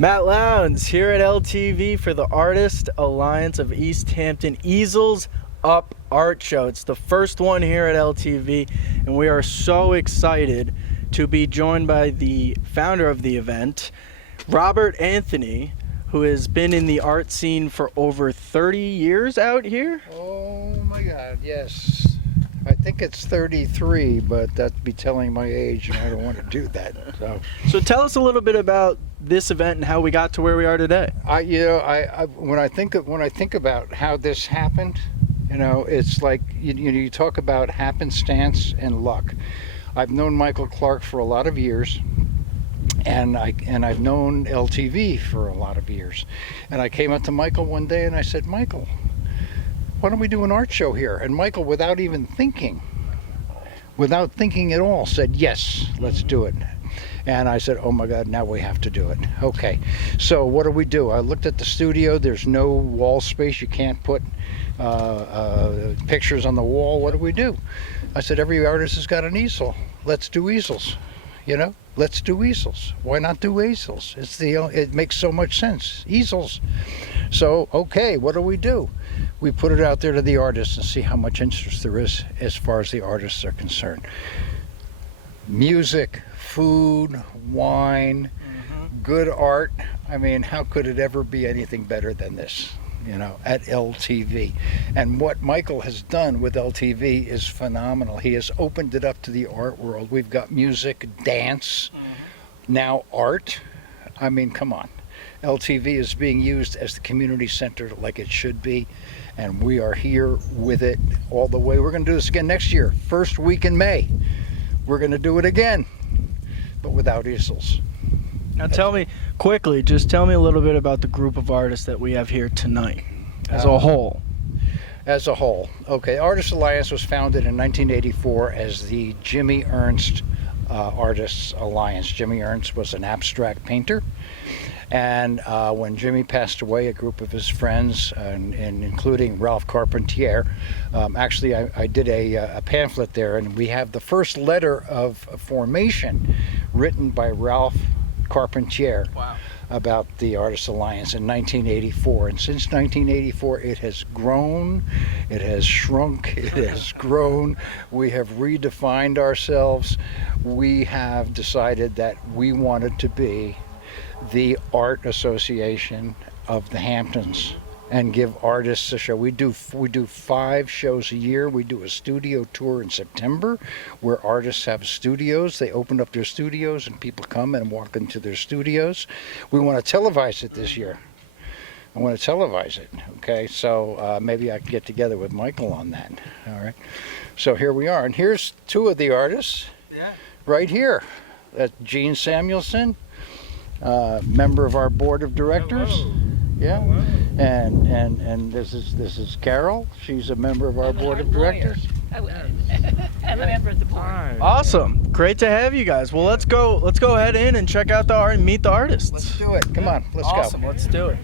Matt Lownes here at LTV for the Artist Alliance of East Hampton Easels Up Art Show. It's the first one here at LTV, and we are so excited to be joined by the founder of the event, Robert Anthony, who has been in the art scene for over 30 years out here. Oh my God, yes. I think it's 33, but that'd be telling my age, and I don't want to do that. So tell us a little bit about this event and how we got to where we are today. When I think about how this happened, it's like you talk about happenstance and luck. I've known Michael Clark for a lot of years, and I've known LTV for a lot of years. And I came up to Michael one day and I said, Michael, why don't we do an art show here? And Michael, without thinking at all, said, yes, let's do it. And I said, oh my God, now we have to do it. Okay, so what do? I looked at the studio. There's no wall space. You can't put pictures on the wall. What do? I said, every artist has got an easel. Let's do easels. Let's do easels. Why not do easels? It makes so much sense. Easels. So, okay, what do? We put it out there to the artists and see how much interest there is as far as the artists are concerned. Music, food, wine, good art. I mean, how could it ever be anything better than this, at LTV? And what Michael has done with LTV is phenomenal. He has opened it up to the art world. We've got music, dance, now art. I mean, come on. LTV is being used as the community center like it should be, and we are here with it all the way. We're going to do this again next year, first week in May. We're going to do it again, but without easels. Now tell me quickly, just tell me a little bit about the group of artists that we have here tonight as a whole. As a whole. Okay, Artist Alliance was founded in 1984 as the Jimmy Ernst Artists Alliance. Jimmy Ernst was an abstract painter. And when Jimmy passed away, a group of his friends, and including Ralph Carpentier, actually I did a pamphlet there, and we have the first letter of formation written by Ralph Carpentier. Wow. About the Artist Alliance in 1984. And since 1984, it has grown, it has shrunk, it has grown. We have redefined ourselves. We have decided that we wanted to be the art association of the Hamptons and give artists a show. We do 5 shows a year. We do a studio tour in September where artists have studios. They open up their studios and people come and walk into their studios. We want to televise it this year. I want to televise it, okay? So maybe I can get together with Michael on that, all right? So here we are, and here's 2 of the artists right here. That's Gene Samuelson, member of our board of directors. Hello. Yeah. Hello. And this is Carol. She's a member of our board of directors. I'm a member of the board. Awesome. Great to have you guys. Well, let's go head in and check out the art and meet the artists. Let's do it. Come on, let's Awesome. go. Let's do it.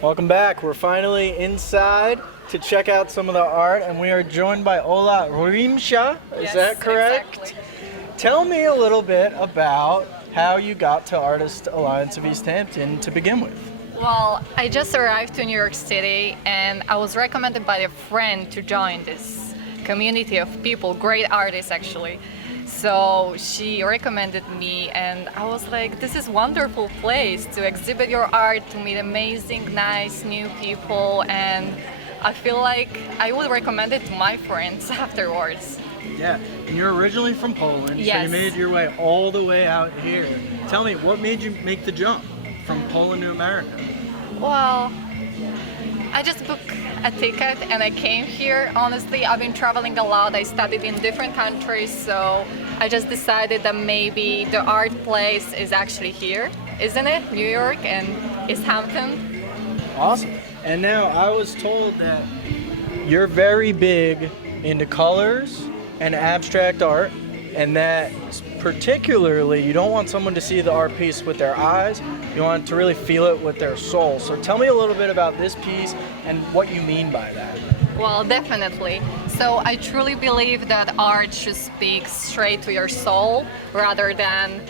Welcome back. We're finally inside to check out some of the art, and we are joined by Ola Rimsha. Is that correct? Exactly. Tell me a little bit about how you got to Artist Alliance of East Hampton to begin with. Well, I just arrived to New York City and I was recommended by a friend to join this community of people, great artists actually. So she recommended me and I was like, this is a wonderful place to exhibit your art, to meet amazing, nice, new people, and I feel like I would recommend it to my friends afterwards. Yeah, and you're originally from Poland, Yes. so you made your way all the way out here. Tell me, what made you make the jump from Poland to America? Well, I just booked a ticket and I came here. Honestly, I've been traveling a lot. I studied in different countries, so I just decided that maybe the art place is actually here, isn't it? New York and East Hampton. Awesome. And now I was told that you're very big into colors and abstract art, and that particularly you don't want someone to see the art piece with their eyes, you want to really feel it with their soul. So tell me a little bit about this piece and what you mean by that. Well, definitely. So I truly believe that art should speak straight to your soul rather than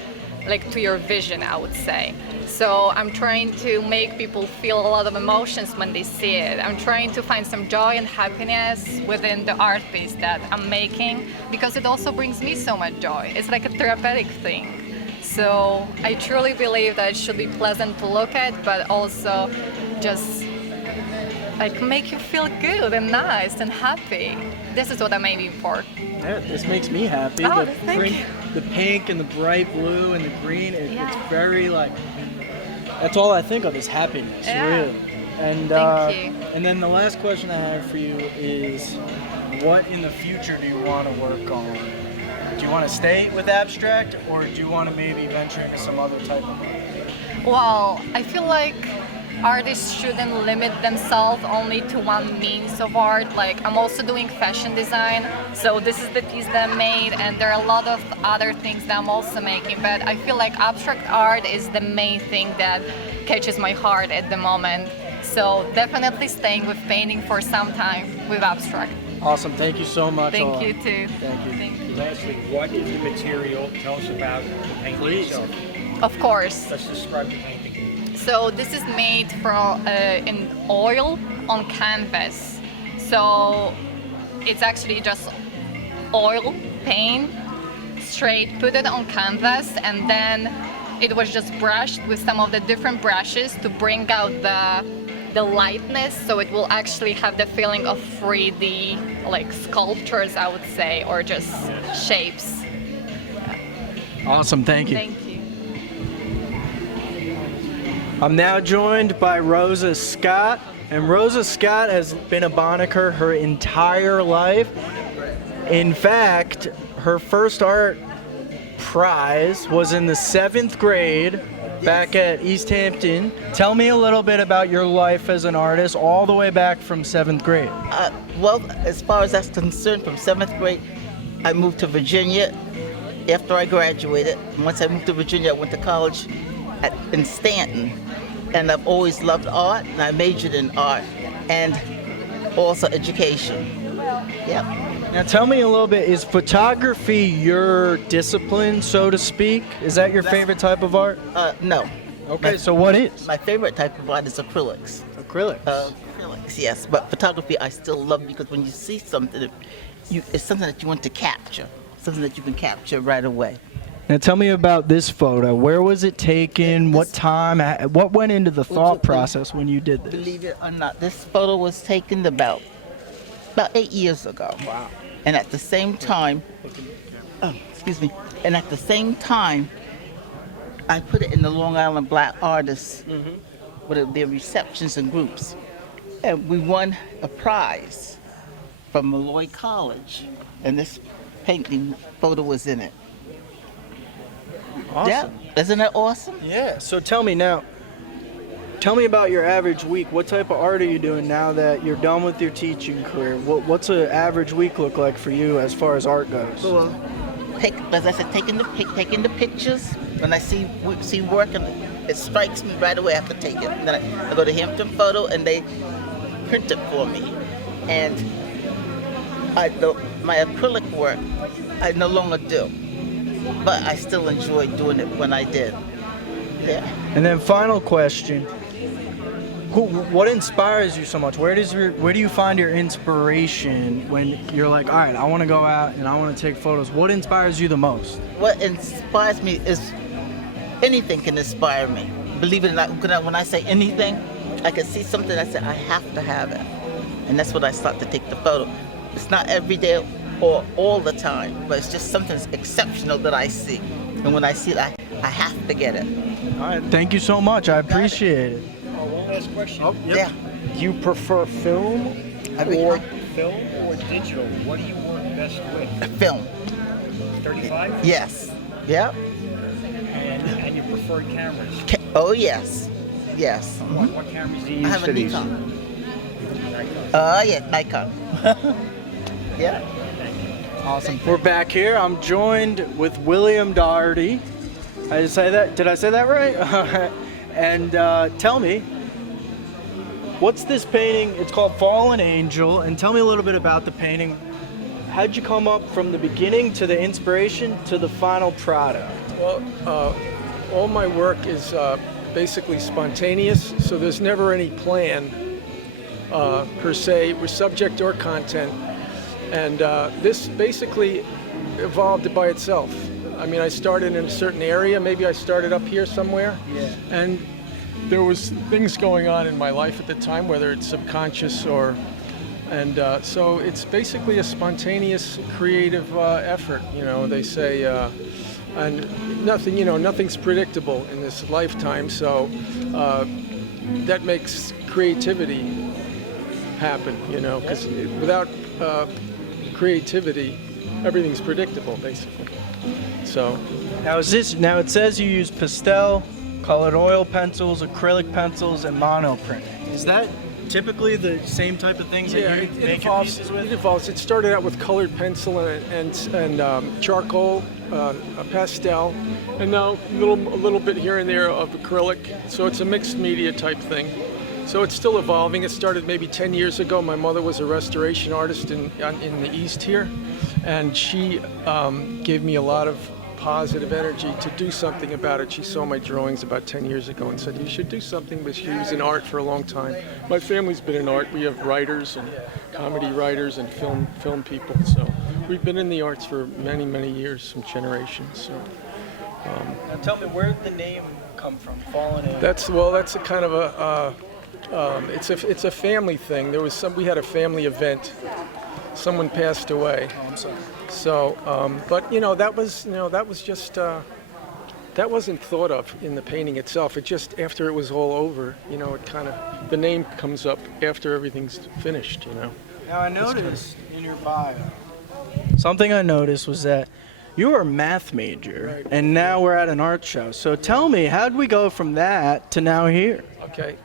like to your vision, I would say. So I'm trying to make people feel a lot of emotions when they see it. I'm trying to find some joy and happiness within the art piece that I'm making, because it also brings me so much joy. It's like a therapeutic thing. So I truly believe that it should be pleasant to look at, but also just like make you feel good and nice and happy. This is what I'm aiming for. Yeah, this makes me happy. Oh, the thank print, you. the pink and the bright blue and the green, Yeah. it's very like, that's all I think of is happiness, Yeah. really. And, Thank you. And then the last question I have for you is, what in the future do you want to work on? Do you want to stay with abstract, or do you want to maybe venture into some other type of art? Well, I feel like artists shouldn't limit themselves only to one means of art. Like, I'm also doing fashion design, so this is the piece that I made, and there are a lot of other things that I'm also making, but I feel like abstract art is the main thing that catches my heart at the moment. So definitely staying with painting for some time with abstract. Awesome, thank you so much. Thank all. you too. Thank you. Thank you. Lastly, what is the material? Tell us about the painting Please. itself. Of course. Let's describe the painting. So this is made from in oil on canvas. So it's actually just oil, paint, straight, put it on canvas, and then it was just brushed with some of the different brushes to bring out the lightness, so it will actually have the feeling of 3D, like sculptures, I would say, or just shapes. Awesome, thank you. Thank you. I'm now joined by Rosa Scott, and Rosa Scott has been a Bonneker her entire life. In fact, her first art prize was in the 7th grade back at East Hampton. Tell me a little bit about your life as an artist all the way back from 7th grade. Well, as far as that's concerned, from 7th grade, I moved to Virginia after I graduated. And once I moved to Virginia, I went to college in Stanton. And I've always loved art, and I majored in art and also education. Yep. Now tell me a little bit, is photography your discipline, so to speak? Is that your favorite type of art? No. Okay, so what is? My favorite type of art is acrylics. Acrylics. Acrylics, yes. But photography I still love, because when you see something, it's something that you want to capture, something that you can capture right away. Now tell me about this photo. Where was it taken? What time? What went into the thought process when you did this? Believe it or not, this photo was taken about 8 years ago. Wow. And at the same time, and at the same time, I put it in the Long Island Black Artists with their receptions and groups. And we won a prize from Malloy College. And this painting photo was in it. Awesome. Yeah, isn't that awesome? Yeah. So tell me about your average week. What type of art are you doing now that you're done with your teaching career? What's an average week look like for you as far as art goes? Well, as I said, taking the pictures. When I see work, and it strikes me right away, I have to take it. And then I go to Hampton Photo, and they print it for me. And my acrylic work, I no longer do. But I still enjoyed doing it when I did. Yeah. And then final question. What inspires you so much? Where do you find your inspiration when you're like, all right, I want to go out and I want to take photos? What inspires you the most? What inspires me is anything can inspire me. Believe it or not, when I say anything, I can see something, I say, I have to have it. And that's when I start to take the photo. It's not every day or all the time, but it's just something exceptional that I see. And when I see it, I have to get it. All right, thank you so much. I appreciate it. One last question. Oh, yep. Yeah. Do you prefer film or digital? What do you work best with? Film. 35? Yes. Yep. And your preferred cameras? Oh, yes. Yes. What cameras do you I use have for a these? Nikon. Yeah, Nikon. Yeah. Awesome. We're back here. I'm joined with William Doherty. Did I say that right? And tell me, what's this painting? It's called Fallen Angel. And tell me a little bit about the painting. How'd you come up from the beginning to the inspiration to the final product? Well, all my work is basically spontaneous, so there's never any plan per se, with subject or content. And this basically evolved by itself. I mean, I started in a certain area, maybe I started up here somewhere, and there was things going on in my life at the time, whether it's subconscious and so it's basically a spontaneous creative effort, they say, and nothing's predictable in this lifetime, so that makes creativity happen, because without creativity, everything's predictable, basically. So Now it says you use pastel, colored oil pencils, acrylic pencils, and monoprint. Is that typically the same type of things that you make your pieces with? It evolves. It started out with colored pencil and charcoal, a pastel, and now a little bit here and there of acrylic. So it's a mixed media type thing. So it's still evolving. It started maybe 10 years ago. My mother was a restoration artist in the East here, and she gave me a lot of positive energy to do something about it. She saw my drawings about 10 years ago and said, you should do something, but she was in art for a long time. My family's been in art. We have writers and comedy writers and film people, so we've been in the arts for many, many years, some generations. So, Now tell me, where did the name come from, Fallen Angel? that's a kind of it's a family thing. We had a family event. Someone passed away. Oh, I'm sorry. So, but that was just that wasn't thought of in the painting itself. It just, after it was all over, the name comes up after everything's finished. Now I noticed in your bio, something I noticed was that you were a math major, Right. and now we're at an art show. So tell me, how'd we go from that to now here? Okay.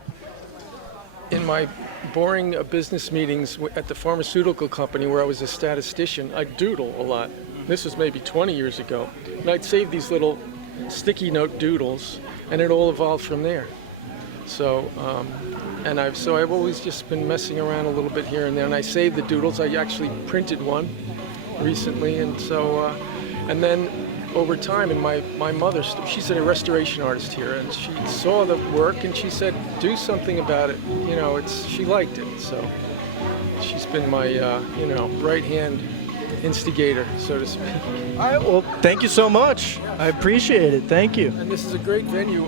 In my boring business meetings at the pharmaceutical company where I was a statistician, I'd doodle a lot. This was maybe 20 years ago. And I'd save these little sticky note doodles, and it all evolved from there. So, I've always just been messing around a little bit here and there, and I saved the doodles. I actually printed one recently, and so, and then over time, and my mother, she's a restoration artist here, and she saw the work and she said, do something about it. She liked it, so she's been my, right-hand instigator, so to speak. All right, well, thank you so much. I appreciate it. Thank you. And this is a great venue.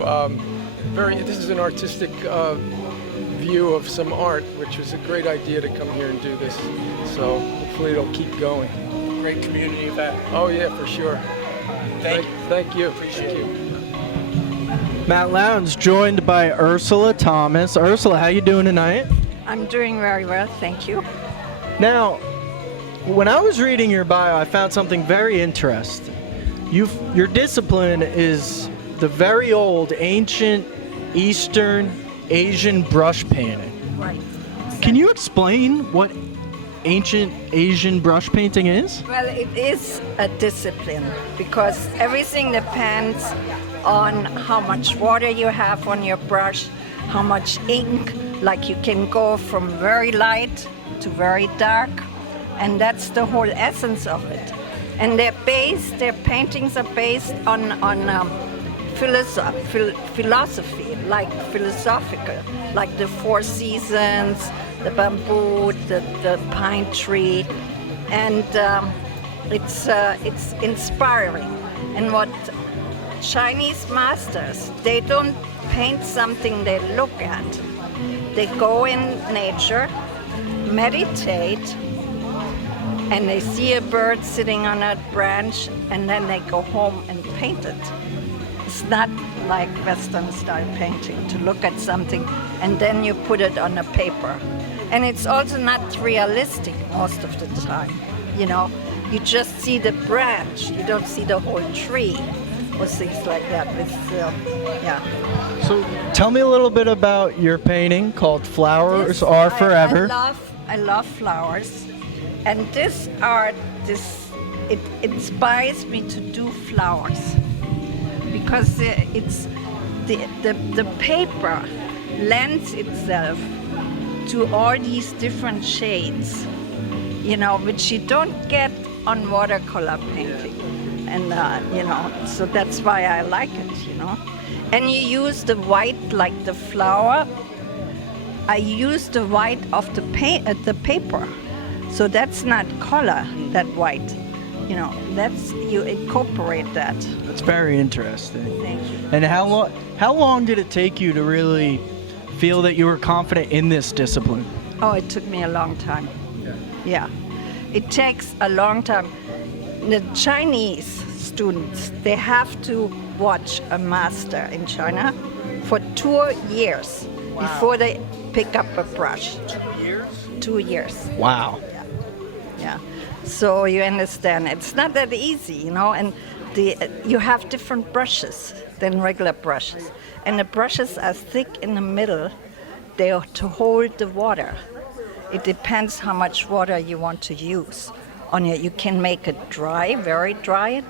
This is an artistic view of some art, which was a great idea to come here and do this. So hopefully it'll keep going. Great community event. Oh yeah, for sure. Thank you. Appreciate it. Matt Lowndes, joined by Ursula Thomas. Ursula, how you doing tonight? I'm doing very well, thank you. Now, when I was reading your bio, I found something very interesting. Your discipline is the very old, ancient, Eastern, Asian brush painting. Right. Can you explain what ancient Asian brush painting is? Well, it is a discipline because everything depends on how much water you have on your brush, how much ink, like you can go from very light to very dark, and that's the whole essence of it. And their paintings are based on philosophy, like philosophical, like the four seasons, the bamboo, the pine tree, and it's inspiring. And what Chinese masters, they don't paint something they look at. They go in nature, meditate, and they see a bird sitting on a branch, and then they go home and paint it. It's not like Western style painting, to look at something and then you put it on a paper. And it's also not realistic most of the time. You just see the branch, you don't see the whole tree or things like that. So tell me a little bit about your painting called Flowers Are Forever. I love flowers. And this art, it inspires me to do flowers because it's the paper lends itself to all these different shades, which you don't get on watercolor painting. And, so that's why I like it, And you use the white like the flower. I use the white of the paper. So that's not color, that white. You know, that's, you incorporate that. That's very interesting. Thank you. And how long did it take you to really feel that you were confident in this discipline? Oh, it took me a long time. Yeah. It takes a long time. The Chinese students, they have to watch a master in China for 2 years before they pick up a brush. 2 years? 2 years. Wow. Yeah. So you understand, it's not that easy, you know, and you have different brushes than regular brushes. And the brushes are thick in the middle. They are to hold the water. It depends how much water you want to use on it. You can make it dry, very dry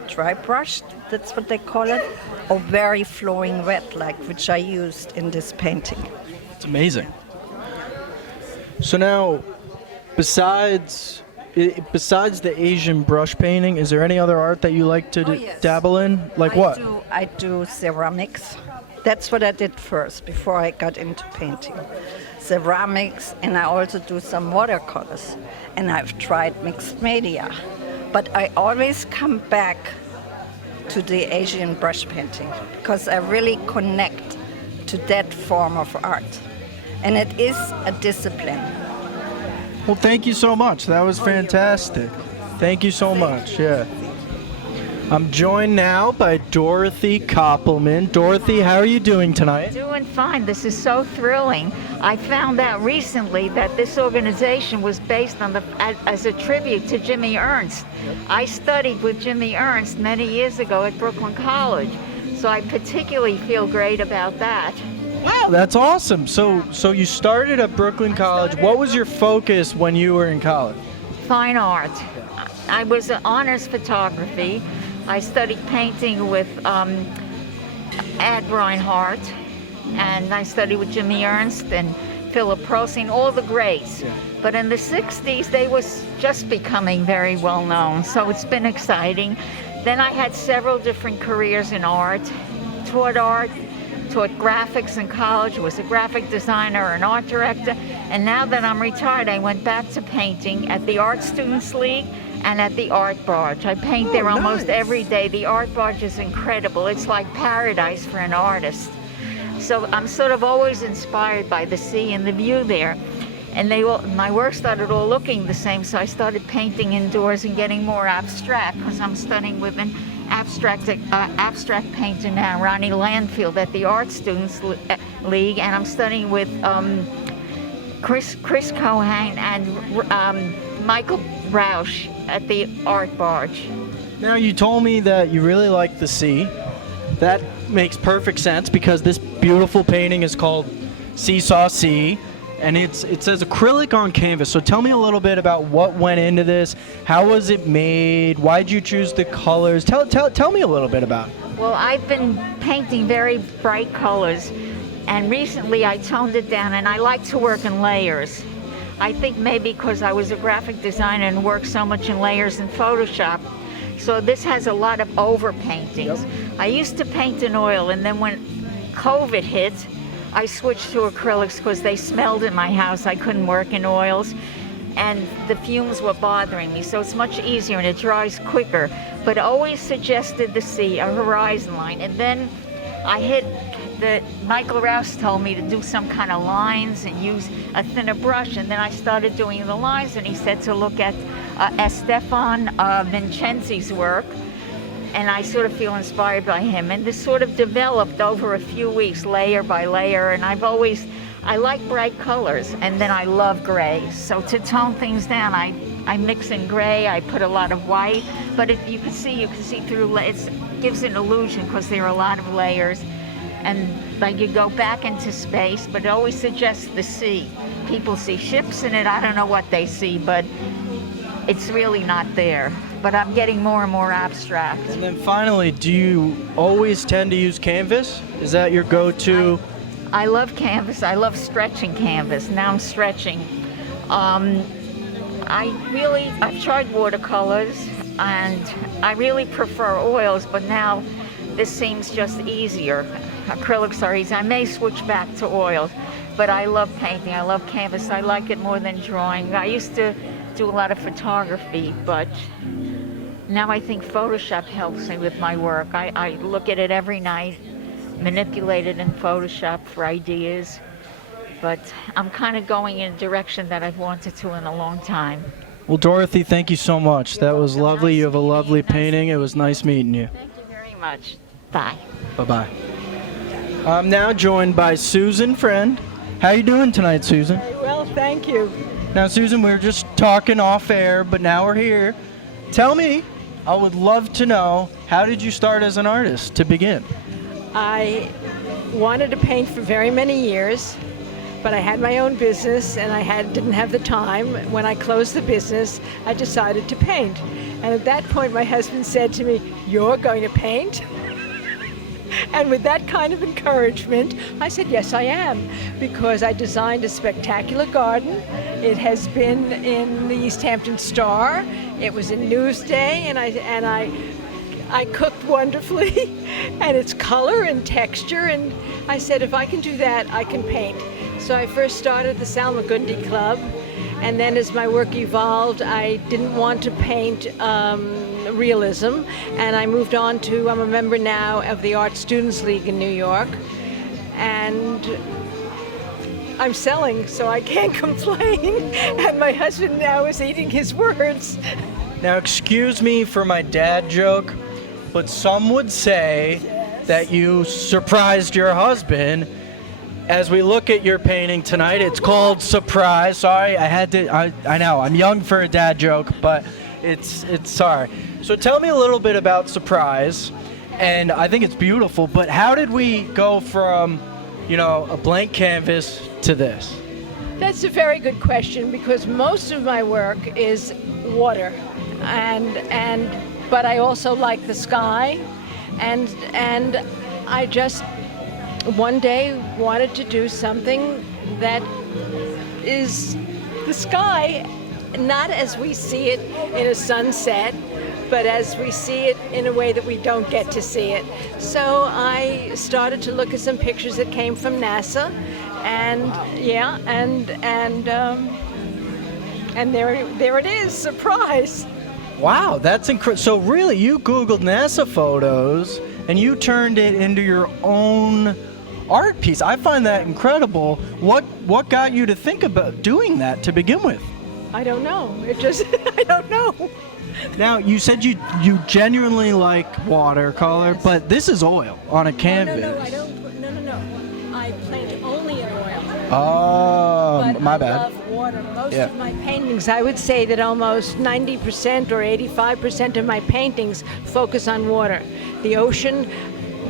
brush, that's what they call it, or very flowing wet, like which I used in this painting. It's amazing. So now, besides the Asian brush painting, is there any other art that you like to Yes. dabble in? Like what? I do ceramics. That's what I did first before I got into painting. Ceramics, and I also do some watercolors. And I've tried mixed media. But I always come back to the Asian brush painting because I really connect to that form of art. And it is a discipline. Well, thank you so much. That was fantastic. Thank you so much. Yeah. I'm joined now by Dorothy Koppelman. Dorothy, how are you doing tonight? Doing fine. This is so thrilling. I found out recently that this organization was based on as a tribute to Jimmy Ernst. I studied with Jimmy Ernst many years ago at Brooklyn College, so I particularly feel great about that. Wow, that's awesome. So you started at Brooklyn College. What was your focus when you were in college? Fine art. I was an honors photography. I studied painting with Ad Reinhardt, and I studied with Jimmy Ernst and Philip Prosing, all the greats. Yeah. But in the 60s, they was just becoming very well known, so it's been exciting. Then I had several different careers in art, taught graphics in college, was a graphic designer, an art director, and now that I'm retired, I went back to painting at the Art Students League and at the Art Barge. I paint there almost every day. The Art Barge is incredible. It's like paradise for an artist. So I'm sort of always inspired by the sea and the view there. And my work started all looking the same, so I started painting indoors and getting more abstract because I'm studying with an abstract painter now, Ronnie Landfield, at the Art Students League, and I'm studying with Chris Cohane and Michael Rausch at the Art Barge. Now, you told me that you really like the sea. That makes perfect sense because this beautiful painting is called Seesaw Sea, and it says acrylic on canvas. So tell me a little bit about what went into this. How was it made? Why did you choose the colors? Tell me a little bit about it. Well, I've been painting very bright colors, and recently I toned it down, and I like to work in layers. I think maybe because I was a graphic designer and worked so much in layers in Photoshop. So this has a lot of over paintings. Yep. I used to paint in oil, and then when COVID hit, I switched to acrylics because they smelled in my house. I couldn't work in oils, and the fumes were bothering me. So it's much easier and it dries quicker. But always suggested the sea, a horizon line. And then Michael Rouse told me to do some kind of lines and use a thinner brush, and then I started doing the lines, and he said to look at Stefan Vincenzi's work, and I sort of feel inspired by him, and this sort of developed over a few weeks, layer by layer, and I like bright colors, and then I love gray, so to tone things down, I mix in gray, I put a lot of white, but if you can see through, it gives an illusion because there are a lot of layers. And like you go back into space, but it always suggests the sea. People see ships in it. I don't know what they see, but it's really not there. But I'm getting more and more abstract. And then finally, do you always tend to use canvas? Is that your go-to? I love canvas. I love stretching canvas. Now I'm stretching. I've tried watercolors, and I really prefer oils, but now this seems just easier. Acrylics are easy. I may switch back to oils, but I love painting. I love canvas. I like it more than drawing. I used to do a lot of photography, but now I think Photoshop helps me with my work. I look at it every night, manipulate it in Photoshop for ideas, but I'm kind of going in a direction that I've wanted to in a long time. Well, Dorothy, thank you so much. That was lovely. You have a lovely painting. It was nice meeting you. Thank you very much. Bye. Bye-bye. I'm now joined by Susan Friend. How you doing tonight, Susan? Very well, thank you. Now, Susan, we were just talking off air, but now we're here. Tell me, I would love to know, how did you start as an artist to begin? I wanted to paint for very many years, but I had my own business and didn't have the time. When I closed the business, I decided to paint. And at that point, my husband said to me, "You're going to paint?" And with that kind of encouragement, I said, yes, I am, because I designed a spectacular garden. It has been in the East Hampton Star. It was in Newsday, and I cooked wonderfully, and it's color and texture, and I said, if I can do that, I can paint. So I first started the Salmagundi Club, and then as my work evolved, I didn't want to paint realism, and I moved on to, I'm a member now of the Art Students League in New York, and I'm selling, so I can't complain, and my husband now is eating his words. Now, excuse me for my dad joke, but some would say that you surprised your husband. As we look at your painting tonight, it's called Surprise. Sorry, I know, I'm young for a dad joke, but it's sorry. So tell me a little bit about Surprise, and I think it's beautiful, but how did we go from, a blank canvas to this? That's a very good question, because most of my work is water, but I also like the sky, and I just one day wanted to do something that is the sky, not as we see it in a sunset, but as we see it in a way that we don't get to see it. So I started to look at some pictures that came from NASA, and there it is, surprise. Wow, that's incredible. So really, you Googled NASA photos and you turned it into your own art piece. I find that incredible. What got you to think about doing that to begin with? I don't know. I don't know. Now, you said you genuinely like watercolor, but this is oil on a canvas. No, I don't. No. I paint only in oil. Oh, but my I bad. love water. Most of my paintings, I would say that almost 90% or 85% of my paintings focus on water. The ocean.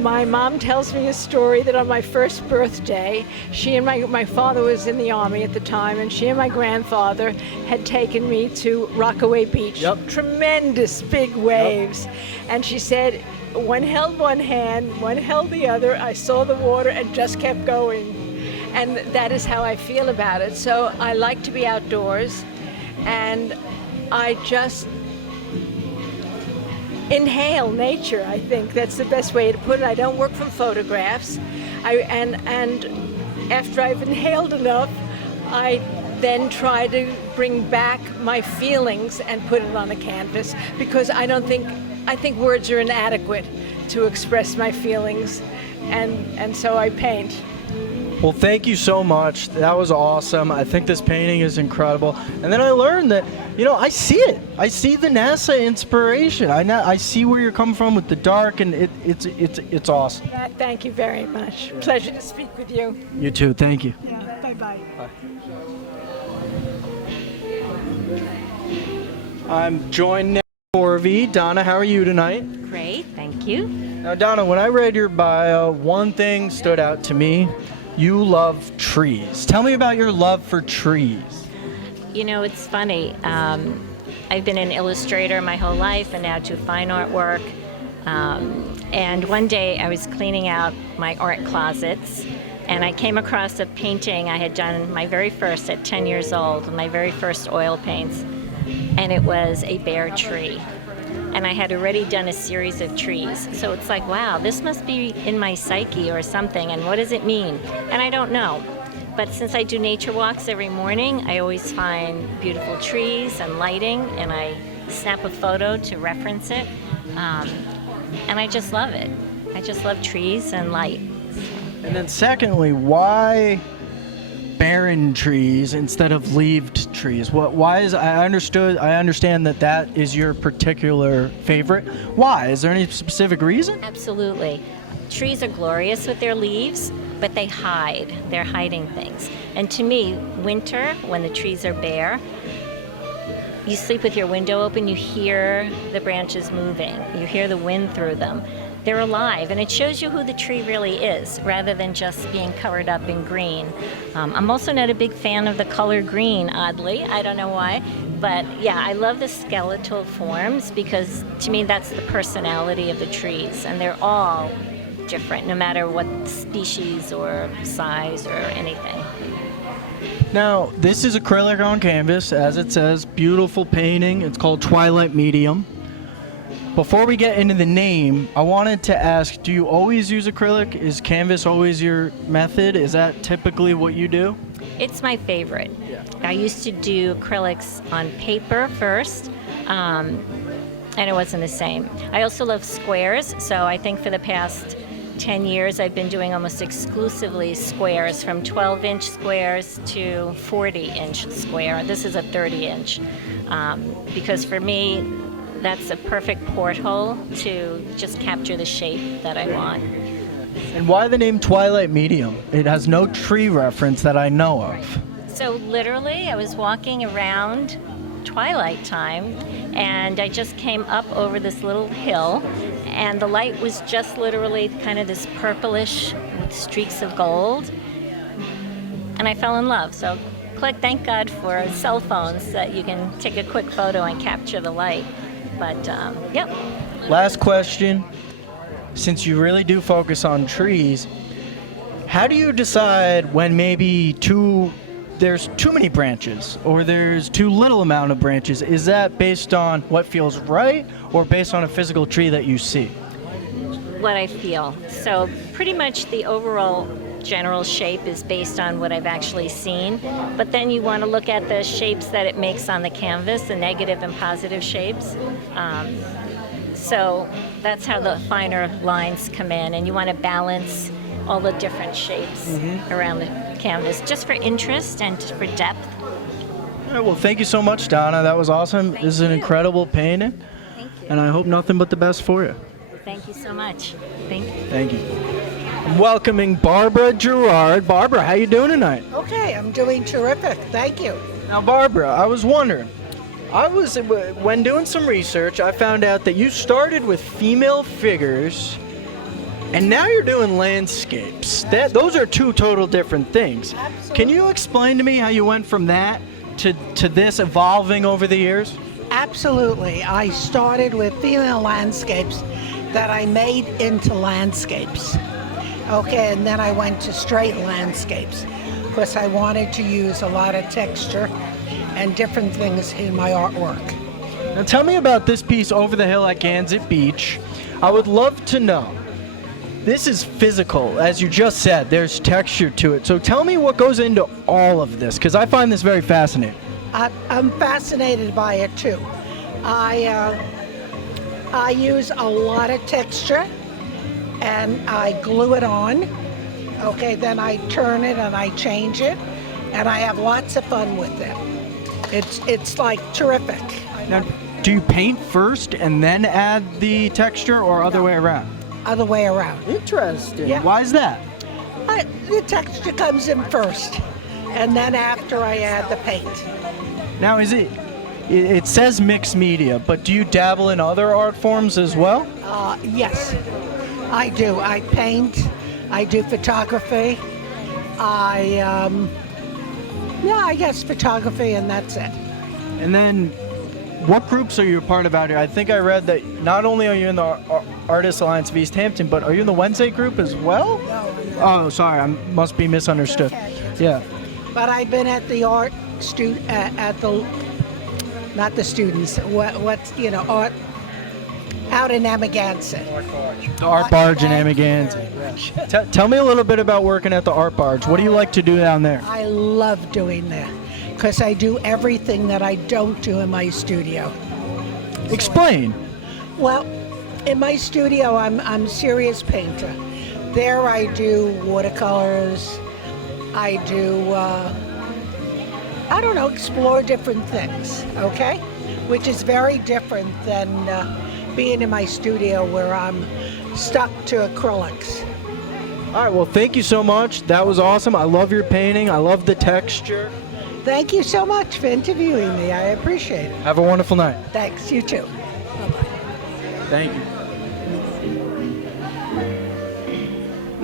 My mom tells me a story that on my first birthday, she and my father was in the Army at the time, and she and my grandfather had taken me to Rockaway Beach. Yep. Tremendous big waves. Yep. And she said, one held one hand, one held the other. I saw the water and just kept going. And that is how I feel about it. So I like to be outdoors, and I just inhale nature. I think that's the best way to put it. I don't work from photographs. And after I've inhaled enough, I then try to bring back my feelings and put it on a canvas, because I think words are inadequate to express my feelings, and so I paint. Well, thank you so much. That was awesome. I think this painting is incredible. And then I learned that, I see it. I see the NASA inspiration. I see where you're coming from with the dark, and it's awesome. Thank you very much. Sure. Pleasure to speak with you. You too. Thank you. Yeah, bye-bye. Bye. I'm joined now by Corvey. Donna, how are you tonight? Great, thank you. Now, Donna, when I read your bio, one thing stood out to me. You love trees. Tell me about your love for trees. It's funny. I've been an illustrator my whole life and now do fine art work. And one day I was cleaning out my art closets, and I came across a painting I had done, my very first at 10 years old, my very first oil paints, and it was a bare tree. and I had already done a series of trees. So it's like, wow, this must be in my psyche or something, and what does it mean? And I don't know. But since I do nature walks every morning, I always find beautiful trees and lighting, and I snap a photo to reference it. And I just love it. I just love trees and light. And then secondly, why barren trees instead of leaved trees? Why is I understand that is your particular favorite. Why? Is there any specific reason? Absolutely. Trees are glorious with their leaves, but they hide. They're hiding things. And to me, winter, when the trees are bare, you sleep with your window open, you hear the branches moving, you hear the wind through them. They're alive, and it shows you who the tree really is, rather than just being covered up in green. I'm also not a big fan of the color green, oddly. I don't know why. But yeah, I love the skeletal forms because to me that's the personality of the trees, and they're all different, no matter what species or size or anything. Now, this is acrylic on canvas, as it says, beautiful painting. It's called Twilight Medium. Before we get into the name, I wanted to ask, do you always use acrylic? Is canvas always your method? Is that typically what you do? It's my favorite. Yeah. I used to do acrylics on paper first, and it wasn't the same. I also love squares, so I think for the past 10 years I've been doing almost exclusively squares, from 12-inch squares to 40-inch square. This is a 30-inch, because for me, that's a perfect porthole to just capture the shape that I want. And why the name Twilight Medium? It has no tree reference that I know of. So literally, I was walking around twilight time, and I just came up over this little hill, and the light was just literally kind of this purplish with streaks of gold, and I fell in love. So thank God for cell phones that you can take a quick photo and capture the light. But, yep. Last question. Since you really do focus on trees, how do you decide when maybe there's too many branches or there's too little amount of branches? Is that based on what feels right or based on a physical tree that you see? What I feel. So pretty much the overall general shape is based on what I've actually seen, but then you want to look at the shapes that it makes on the canvas, the negative and positive shapes. So that's how the finer lines come in, and you want to balance all the different shapes around the canvas, just for interest and for depth. All right, well, thank you so much, Donna. That was awesome. This is an incredible painting, and I hope nothing but the best for you. Thank you so much. Thank you. Thank you. I'm welcoming Barbara Gerard. Barbara, how you doing tonight? Okay, I'm doing terrific. Thank you. Now, Barbara, I was wondering, when doing some research, I found out that you started with female figures, and now you're doing landscapes. Those are two total different things. Absolutely. Can you explain to me how you went from that to this evolving over the years? Absolutely. I started with female landscapes that I made into landscapes. Okay, and then I went to straight landscapes because I wanted to use a lot of texture and different things in my artwork. Now tell me about this piece over the hill at Gansett Beach. I would love to know. This is physical, as you just said. There's texture to it. So tell me what goes into all of this, because I find this very fascinating. I'm fascinated by it too. I use a lot of texture and I glue it on. Okay, then I turn it and I change it, and I have lots of fun with them. It's like terrific. Now, do you paint first and then add the texture, or other way around? Other way around. Interesting. Yeah. Why is that? The texture comes in first, and then after I add the paint. Now, it says mixed media, but do you dabble in other art forms as well? Yes, I do. I paint, I do photography, I guess photography, and that's it. And then, what groups are you a part of out here? I think I read that not only are you in the Artists Alliance of East Hampton, but are you in the Wednesday group as well? No. Oh, sorry, I must be misunderstood. Yeah. But I've been at the art not the students. Art out in Amagansett. The Art Barge in Amagansett. Tell me a little bit about working at the Art Barge. What do you like to do down there? I love doing that because I do everything that I don't do in my studio. Explain. Well, in my studio, I'm a serious painter. There I do watercolors. I do, I don't know, explore different things, okay? Which is very different than being in my studio where I'm stuck to acrylics. All right, well, thank you so much. That was awesome. I love your painting. I love the texture. Thank you so much for interviewing me. I appreciate it. Have a wonderful night. Thanks, you too. Thank you.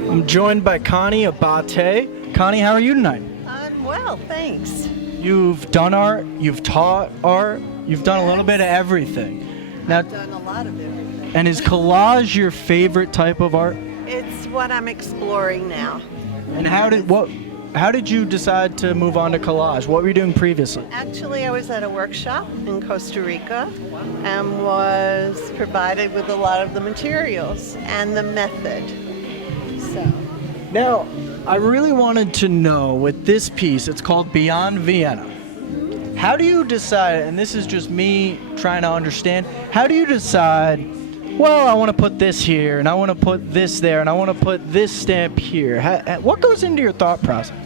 I'm joined by Connie Abate. Connie, how are you tonight? I'm well, thanks. You've done art, you've taught art, you've done a little bit of everything. Now, I've done a lot of everything. and is collage your favorite type of art? It's what I'm exploring now. And how did you decide to move on to collage? What were you doing previously? Actually, I was at a workshop in Costa Rica and was provided with a lot of the materials and the method. So, Now, I really wanted to know with this piece, it's called Beyond Vienna. How do you decide, and this is just me trying to understand, how do you decide, well, I want to put this here, and I want to put this there, and I want to put this stamp here? What goes into your thought process?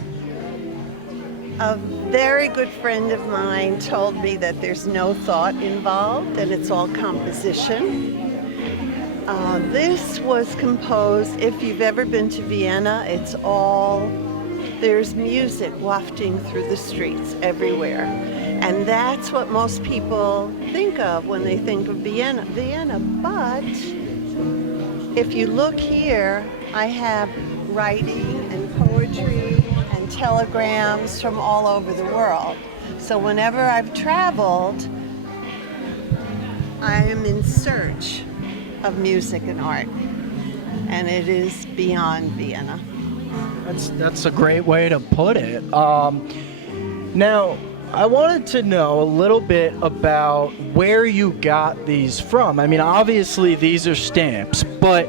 a very good friend of mine told me that there's no thought involved and it's all composition. This was composed, if you've ever been to Vienna, there's music wafting through the streets everywhere. And that's what most people think of when they think of Vienna. But if you look here, I have writing and poetry and telegrams from all over the world. So whenever I've traveled, I am in search of music and art, and it is beyond Vienna. That's a great way to put it. Now, I wanted to know a little bit about where you got these from. I mean, obviously these are stamps, but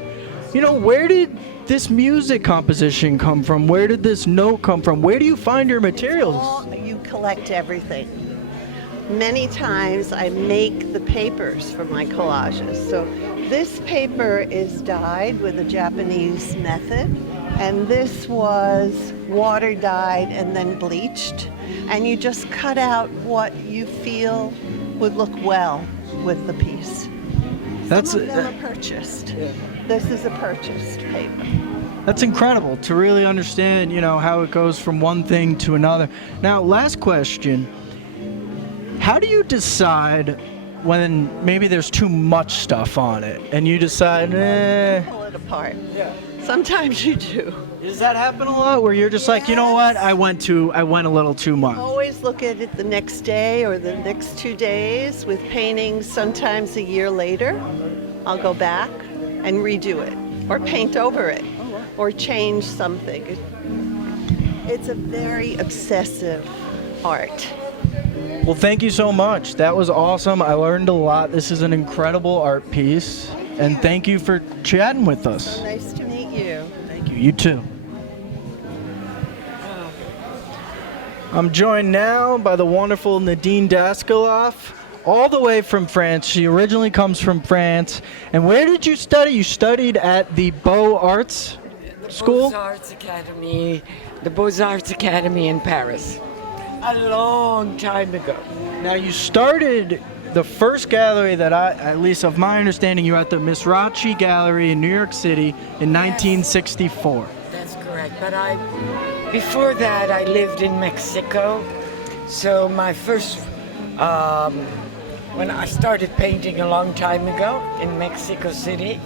where did this music composition come from? Where did this note come from? Where do you find your materials? You collect everything. Many times I make the papers for my collages. So this paper is dyed with a Japanese method, and this was water dyed and then bleached. And you just cut out what you feel would look well with the piece. Some of them are purchased. Yeah. This is a purchased paper. That's incredible to really understand, how it goes from one thing to another. Now, last question. How do you decide when maybe there's too much stuff on it and you decide, Pull it apart. Yeah. Sometimes you do. Does that happen a lot where you're just like, you know what, I went a little too much? Always look at it the next day or the next 2 days. With paintings, sometimes a year later, I'll go back and redo it or paint over it or change something. It's a very obsessive art. Well, thank you so much. That was awesome. I learned a lot. This is an incredible art piece. And thank you for chatting with us. Nice to meet you. Thank you. You too. I'm joined now by the wonderful Nadine Daskaloff, all the way from France. She originally comes from France. And where did you study? You studied at the Beaux-Arts School? Beaux-Arts Academy, the Beaux-Arts Academy in Paris, a long time ago. Now, you started the first gallery that at least of my understanding, you were at the Misrachi Gallery in New York City in 1964. That's correct. But before that, I lived in Mexico. So my first, when I started painting a long time ago in Mexico City,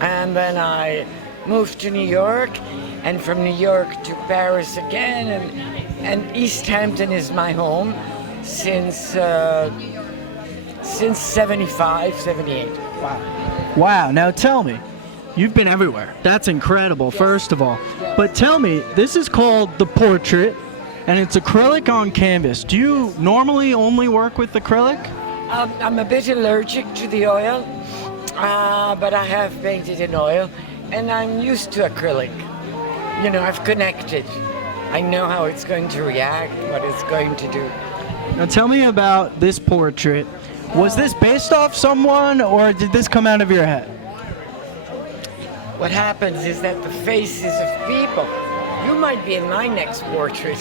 and then I moved to New York, and from New York to Paris again, and East Hampton is my home since 75, 78. Wow. Now tell me, you've been everywhere. That's incredible, first of all. But tell me, this is called the portrait, and it's acrylic on canvas. Do you normally only work with acrylic? I'm a bit allergic to the oil. But I have painted in oil, and I'm used to acrylic. You know, I've connected. I know how it's going to react, what it's going to do. Now tell me about this portrait. Was this based off someone, or did this come out of your head? What happens is that the faces of people, you might be in my next portrait.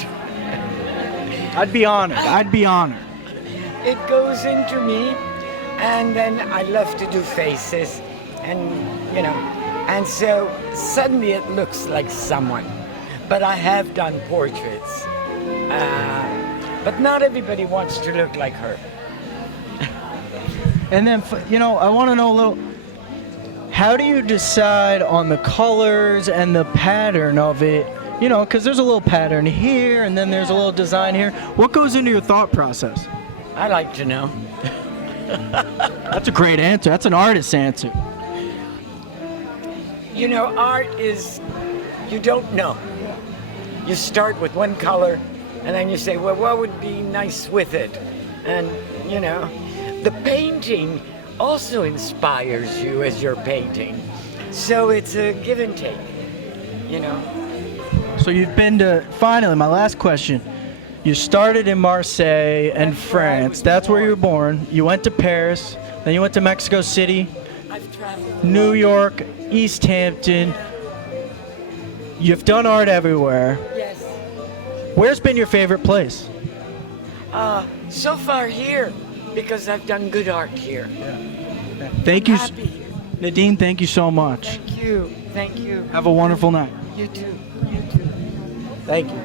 I'd be honored. I'd be honored. It goes into me, and then I love to do faces, and you know, and so suddenly it looks like someone. But I have done portraits, but not everybody wants to look like her. And then, you know, I want to know a little, how do you decide on the colors and the pattern of it? You know, because there's a little pattern here, and then there's a little design here. What goes into your thought process? I like to know. That's a great answer. That's an artist's answer. You know, art is, you don't know. You start with one color, and then you say, well, what would be nice with it? And, you know, the painting also inspires you as you're painting. So it's a give and take, you know. So you've been to, finally, my last question. You started in Marseille and France. That's where you were born. You went to Paris, then you went to Mexico City, I've traveled. New York, East Hampton. You've done art everywhere. Yes. Where's been your favorite place? So far here, because I've done good art here. Thank you, Happy here. Nadine. Thank you so much. Thank you. Thank you. Have a wonderful night. You too. You too. Thank you.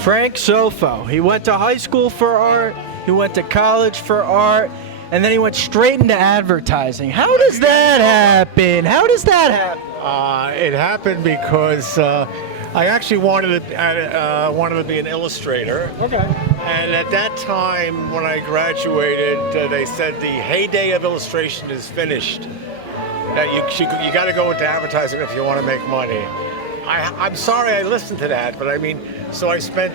Frank Sofo. He went to high school for art. He went to college for art. And then he went straight into advertising. How does that happen? How does that happen? It happened because I actually wanted to be an illustrator. Okay. And at that time, when I graduated, they said the heyday of illustration is finished. That you got to go into advertising if you want to make money. I'm sorry I listened to that, but I mean, so I spent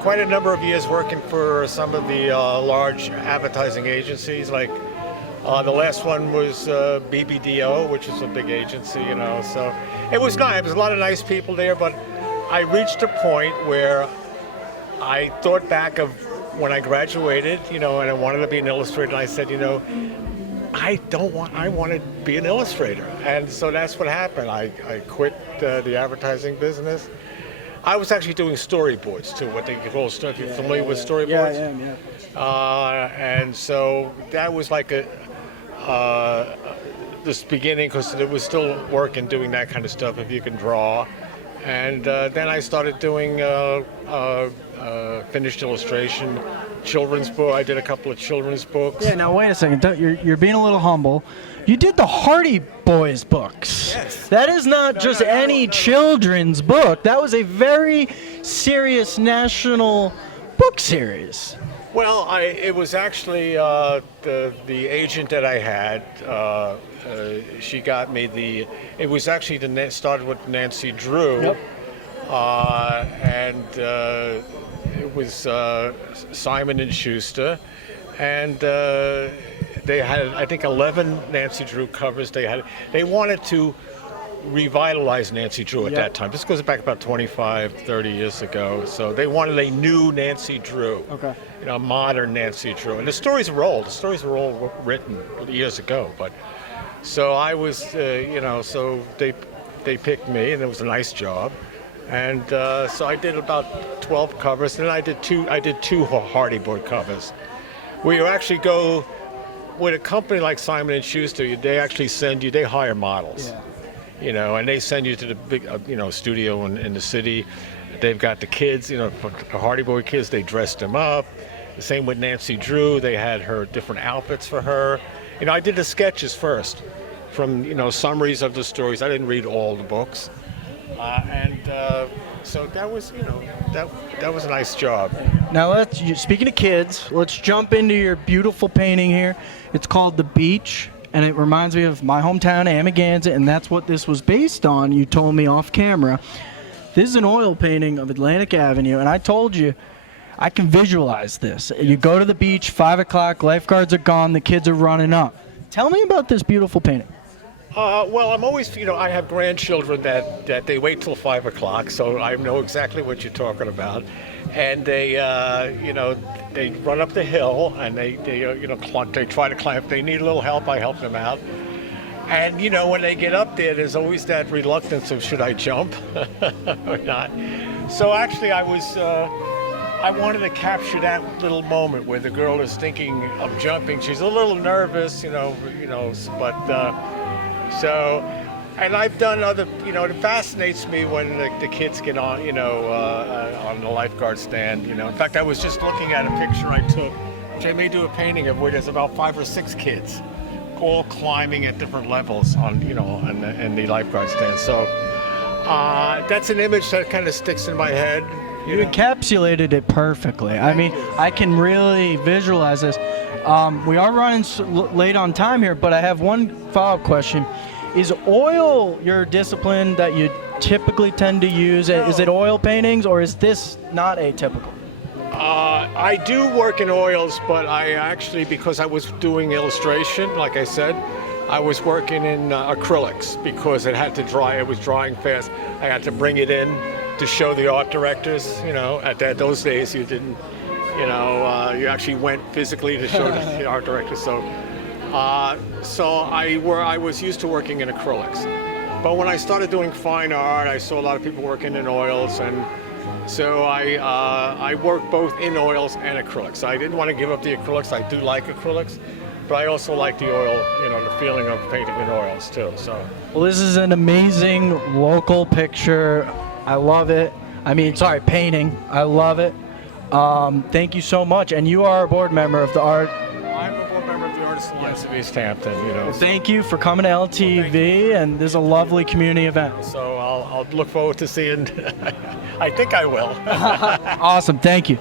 quite a number of years working for some of the large advertising agencies. Like the last one was BBDO, which is a big agency, you know. So it was nice. There was a lot of nice people there, but I reached a point where I thought back of when I graduated, you know, and I wanted to be an illustrator. And I said, you know, I want to be an illustrator. And so that's what happened. I quit the advertising business. I was actually doing storyboards too, what they call if you're familiar with storyboards. Yeah, I am, yeah. And so that was like this beginning, because it was still work and doing that kind of stuff if you can draw. And then I started doing finished illustration, children's book. I did a couple of children's books. Yeah, now wait a second. You're being a little humble. You did the Hardy Boys books. Yes. That is not just any children's book. That was a very serious national book series. Well, it was actually the agent that I had. She got me it was actually started with Nancy Drew. Yep. And it was Simon & Schuster, and they had, I think, 11 Nancy Drew covers. They wanted to revitalize Nancy Drew at that time. This goes back about 25, 30 years ago. So they wanted a new Nancy Drew, you know, modern Nancy Drew. And the stories were old. The stories were all written years ago. But so I was, you know, so they picked me, and it was a nice job. And so I did about 12 covers, and then I did two Hardy Board covers. We actually go with a company like Simon & Schuster. They actually they hire models, you know, and they send you to the big, you know, studio in the city. They've got the kids, you know, the Hardy Board kids. They dressed them up. The same with Nancy Drew. They had her different outfits for her. You know, I did the sketches first, from, you know, summaries of the stories. I didn't read all the books. So that was, you know, that was a nice job. Now speaking of kids, let's jump into your beautiful painting here. It's called The Beach, and it reminds me of my hometown, Amagansett, and that's what this was based on. You told me off camera. This is an oil painting of Atlantic Avenue, and I told you, I can visualize this. You go to the beach, 5 o'clock, lifeguards are gone, the kids are running up. Tell me about this beautiful painting. Well, I'm always, I have grandchildren that they wait till 5 o'clock, so I know exactly what you're talking about. And they, they run up the hill and they try to climb. If they need a little help, I help them out. And, when they get up there, there's always that reluctance of should I jump or not. So actually, I wanted to capture that little moment where the girl is thinking of jumping. She's a little nervous, and I've done other, it fascinates me when the kids get on, on the lifeguard stand, In fact, I was just looking at a picture I took, which I may do a painting of, where there's about 5 or 6 kids all climbing at different levels on, in the lifeguard stand. So that's an image that kind of sticks in my head. You encapsulated it perfectly. I mean, I can really visualize this. We are running late on time here, but I have one follow-up question. Is oil your discipline that you typically tend to use? No. Is it oil paintings, or is this not atypical? I do work in oils, but I actually, because I was doing illustration, like I said, I was working in acrylics because it had to dry. It was drying fast. I had to bring it in to show the art directors. At those days you didn't. You actually went physically to show the art directors. So I was used to working in acrylics. But when I started doing fine art, I saw a lot of people working in oils, and so I worked both in oils and acrylics. I didn't want to give up the acrylics. I do like acrylics, but I also like the oil, the feeling of painting in oils too. So. Well, this is an amazing local picture. I love it. Painting. I love it. Thank you so much. And you are a board member of the art. I'm a board member of the Artists Alliance of East Hampton. Well, thank you for coming to LTV, and this is a lovely community event. So I'll look forward to seeing. I think I will. Awesome. Thank you.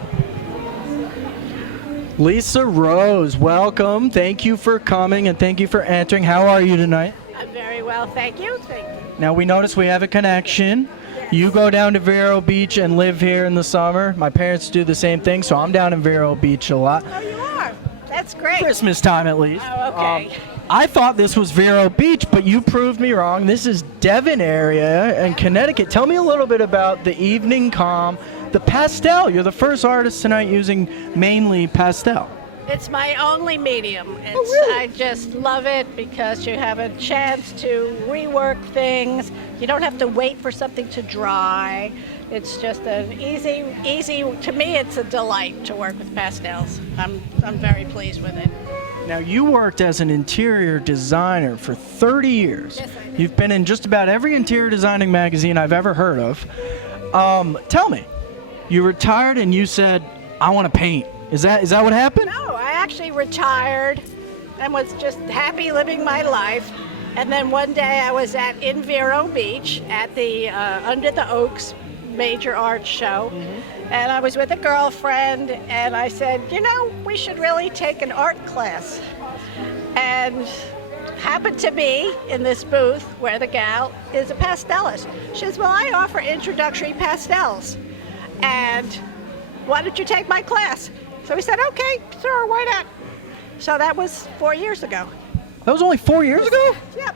Lisa Rose, welcome. Thank you for coming, and thank you for answering. How are you tonight? I'm very well, thank you. Thank you. Now, we notice we have a connection. You go down to Vero Beach and live here in the summer. My parents do the same thing, so I'm down in Vero Beach a lot. Oh, you are? That's great. Christmas time, at least. Oh, okay. I thought this was Vero Beach, but you proved me wrong. This is Devon area in Connecticut. Tell me a little bit about the evening calm, the pastel. You're the first artist tonight using mainly pastel. It's my only medium. Really? I just love it because you have a chance to rework things. You don't have to wait for something to dry. It's just an easy, to me it's a delight to work with pastels. I'm very pleased with it. Now, you worked as an interior designer for 30 years. Yes, I did. You've been in just about every interior designing magazine I've ever heard of. Tell me, you retired and you said, I want to paint. Is that what happened? No, I actually retired and was just happy living my life. And then one day I was in Vero Beach at the Under the Oaks major art show. Mm-hmm. And I was with a girlfriend and I said, we should really take an art class. And happened to be in this booth where the gal is a pastelist. She says, well, I offer introductory pastels. And why don't you take my class? So we said, okay, sure, why not? So that was 4 years ago. That was only 4 years ago? Yep.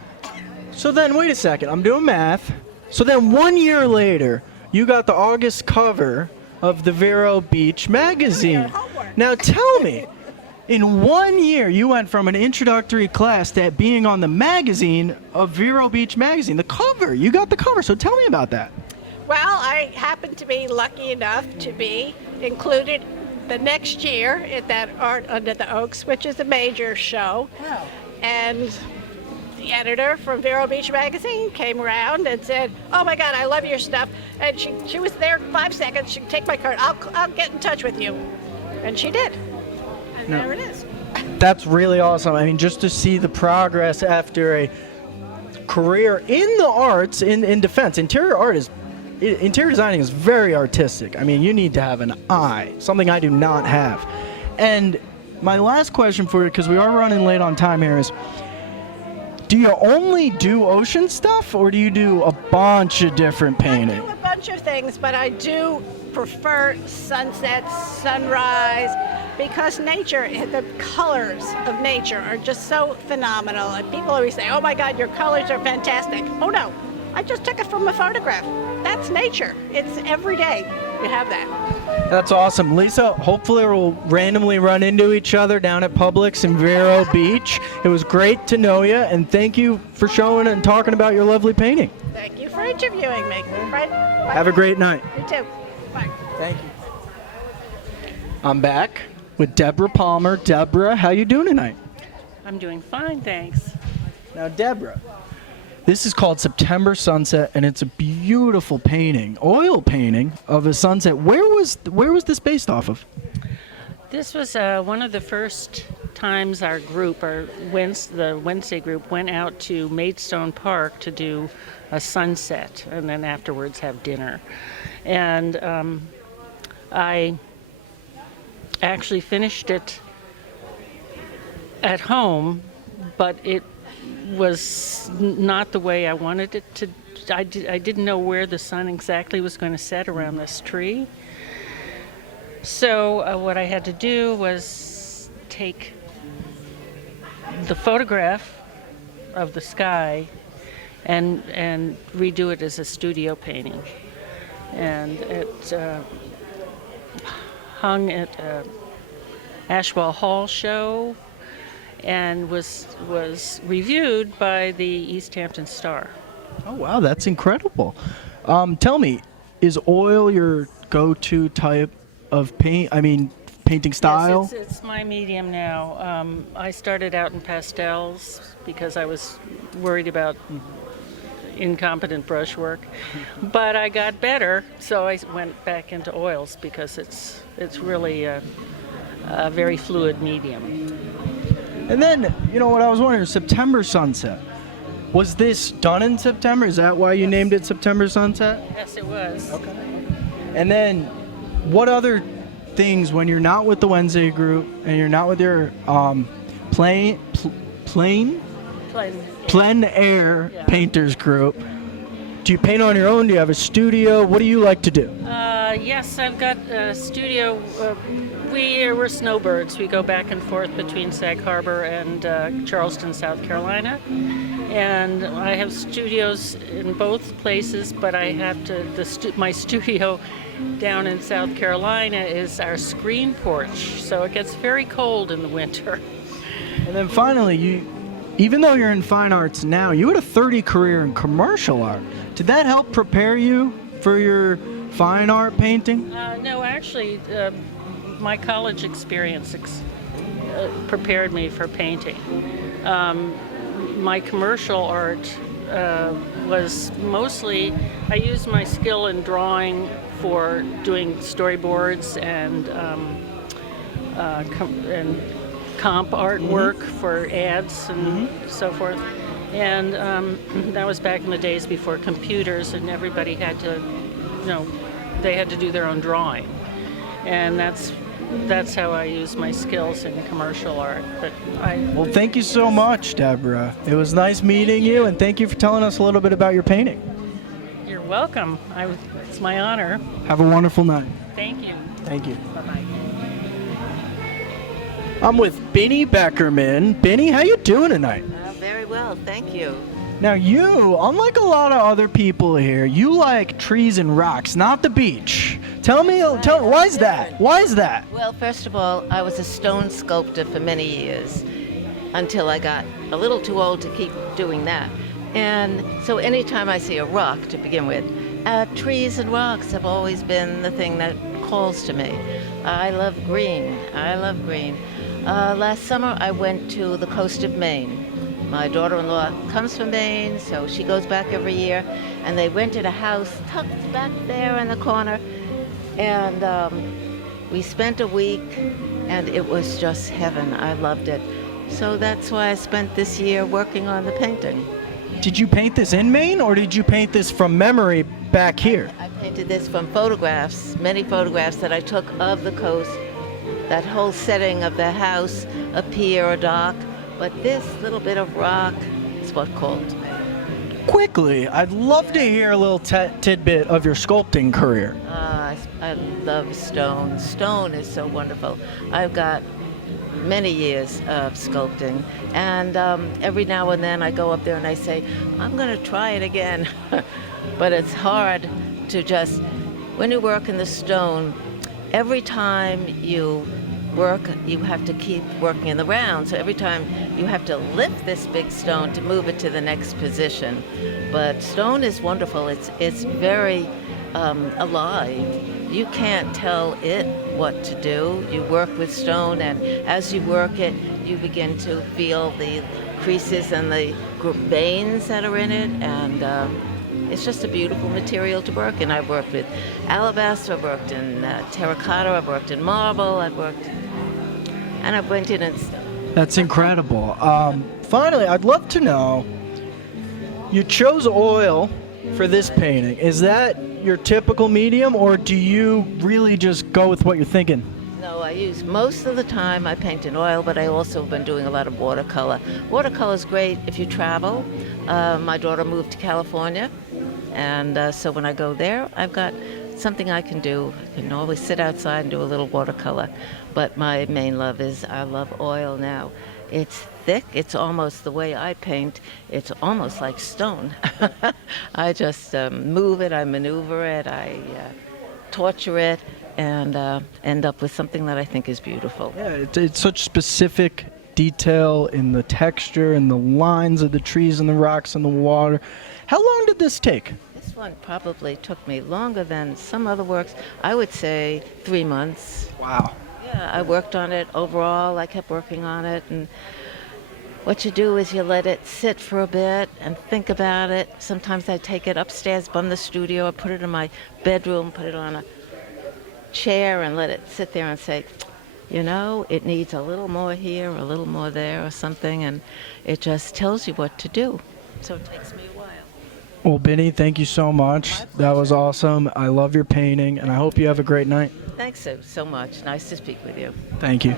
So then, wait a second, I'm doing math. So then 1 year later, you got the August cover of the Vero Beach magazine. Now tell me, in 1 year, you went from an introductory class to being on the magazine of Vero Beach magazine, the cover. You got the cover, so tell me about that. Well, I happened to be lucky enough to be included the next year at that Art Under the Oaks, which is a major show. Wow. And the editor from Vero Beach magazine came around and said, oh my God, I love your stuff. And she was there 5 seconds. She'd take my card. I'll get in touch with you. And she did. And there it is. That's really awesome. I mean, just to see the progress after a career in the arts, in defense. Interior designing is very artistic. I mean, you need to have an eye, something I do not have. And my last question for you, because we are running late on time here, is do you only do ocean stuff, or do you do a bunch of different painting? I do a bunch of things, but I do prefer sunsets, sunrise, because nature, the colors of nature are just so phenomenal. And people always say, oh my God, your colors are fantastic. Oh no, I just took it from a photograph. That's nature. It's every day you have that. That's awesome. Lisa, hopefully we'll randomly run into each other down at Publix in Vero Beach. It was great to know you, and thank you for showing and talking about your lovely painting. Thank you for interviewing me. Fred, bye. Have a great night. You too. Bye. Thank you. I'm back with Deborah Palmer. Deborah, how you doing tonight? I'm doing fine, thanks. Now, Deborah, this is called September Sunset, and it's a beautiful painting, oil painting of a sunset. Where was this based off of? This was one of the first times our group, the Wednesday group, went out to Maidstone Park to do a sunset, and then afterwards have dinner. And I actually finished it at home, but it was not the way I wanted it to. I didn't know where the sun exactly was going to set around this tree. So what I had to do was take the photograph of the sky and redo it as a studio painting. And it hung at Ashwell Hall show and was reviewed by the East Hampton Star. Oh, wow, that's incredible. Tell me, is oil your go-to type of painting style? Yes, it's my medium now. I started out in pastels because I was worried about incompetent brushwork, but I got better, so I went back into oils because it's really a very fluid medium. And then, what I was wondering, September Sunset. Was this done in September? Is that why you named it September Sunset? Yes, it was. Okay. And then, what other things, when you're not with the Wednesday group and you're not with your plein air painters group, do you paint on your own? Do you have a studio? What do you like to do? Yes, I've got a studio. We're snowbirds. We go back and forth between Sag Harbor and Charleston, South Carolina. And I have studios in both places, but I have to. My studio down in South Carolina is our screen porch, so it gets very cold in the winter. And then finally, even though you're in fine arts now, you had a 30 career in commercial art. Did that help prepare you for your fine art painting? No, actually, my college experience prepared me for painting. My commercial art was mostly, I used my skill in drawing for doing storyboards and comp artwork for ads and so forth. And that was back in the days before computers, and everybody had to, they had to do their own drawing. And that's how I use my skills in commercial art. Well, thank you so much, Deborah. It was nice meeting you, and thank you for telling us a little bit about your painting. You're welcome. It's my honor. Have a wonderful night. Thank you. Thank you. Bye-bye. I'm with Benny Beckerman. Benny, how you doing tonight? Very well, thank you. Now you, unlike a lot of other people here, you like trees and rocks, not the beach. Tell me, why is that? Why is that? Well, first of all, I was a stone sculptor for many years until I got a little too old to keep doing that. And so anytime I see a rock to begin with, trees and rocks have always been the thing that calls to me. I love green. Last summer I went to the coast of Maine. My daughter-in-law comes from Maine, so she goes back every year, and they rented a house tucked back there in the corner, and we spent a week, and it was just heaven. I loved it. So that's why I spent this year working on the painting. Did you paint this in Maine, or did you paint this from memory back here? I painted this from photographs, many photographs that I took of the coast, that whole setting of the house, a pier, a dock. But this little bit of rock is what called to me. quickly, I'd love to hear a little tidbit of your sculpting career. I love stone. Stone is so wonderful. I've got many years of sculpting, and every now and then I go up there and I say, I'm going to try it again. But it's hard to just, when you work in the stone, every time you work, you have to keep working in the round. So every time you have to lift this big stone to move it to the next position. But stone is wonderful. It's very alive. You can't tell it what to do. You work with stone, and as you work it, you begin to feel the creases and the veins that are in it, and it's just a beautiful material to work in. I've worked with alabaster, I've worked in terracotta, I've worked in marble, I've went in and... That's incredible. Finally, I'd love to know, you chose oil for this painting. Is that your typical medium, or do you really just go with what you're thinking? No, I use, most of the time I paint in oil, but I also have been doing a lot of watercolor. Watercolor is great if you travel. My daughter moved to California, and so when I go there, I've got something I can do. I can always sit outside and do a little watercolor. But my main love is, I love oil now. It's thick. It's almost the way I paint. It's almost like stone. I just move it, I maneuver it, I torture it, and end up with something that I think is beautiful. Yeah, it's such specific detail in the texture and the lines of the trees and the rocks and the water. How long did this take? This one probably took me longer than some other works. I would say 3 months. Wow. Yeah, I worked on it overall. I kept working on it, and what you do is you let it sit for a bit and think about it. Sometimes I take it upstairs from the studio, I put it in my bedroom, put it on a chair and let it sit there and say, you know, it needs a little more here, a little more there or something, and it just tells you what to do. So it takes me a while. Well, Benny, thank you so much. That was awesome. I love your painting, and I hope you have a great night. Thanks so much. Nice to speak with you. Thank you.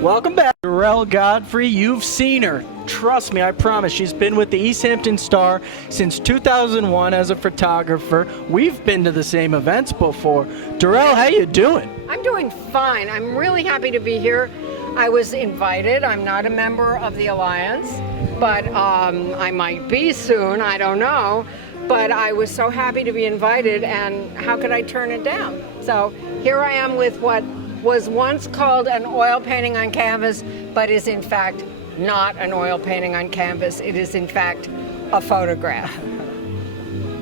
Welcome back. Tarrell Godfrey, you've seen her. Trust me, I promise. She's been with the East Hampton Star since 2001 as a photographer. We've been to the same events before. Tarrell, how you doing? I'm doing fine. I'm really happy to be here. I was invited. I'm not a member of the Alliance, but I might be soon. I don't know. But I was so happy to be invited, and how could I turn it down? So here I am with what was once called an oil painting on canvas, but is in fact not an oil painting on canvas. It is in fact a photograph,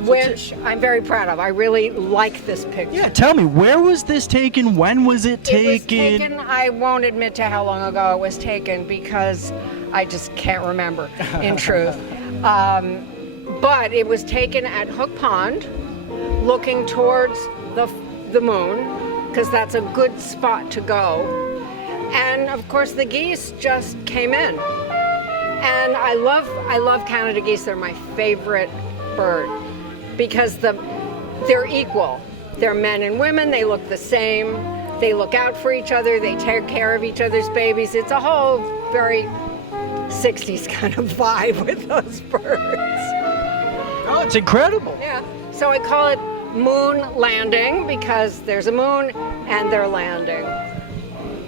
which I'm very proud of. I really like this picture. Yeah, tell me, where was this taken? When was it taken? It was taken, I won't admit to how long ago it was taken because I just can't remember, in truth. But it was taken at Hook Pond, looking towards the moon, because that's a good spot to go. And of course the geese just came in. And I love Canada geese. They're my favorite bird because they're equal. They're men and women, they look the same, they look out for each other, they take care of each other's babies. It's a whole very 60s kind of vibe with those birds. Oh, it's incredible. Yeah, so I call it moon landing because there's a moon and they're landing.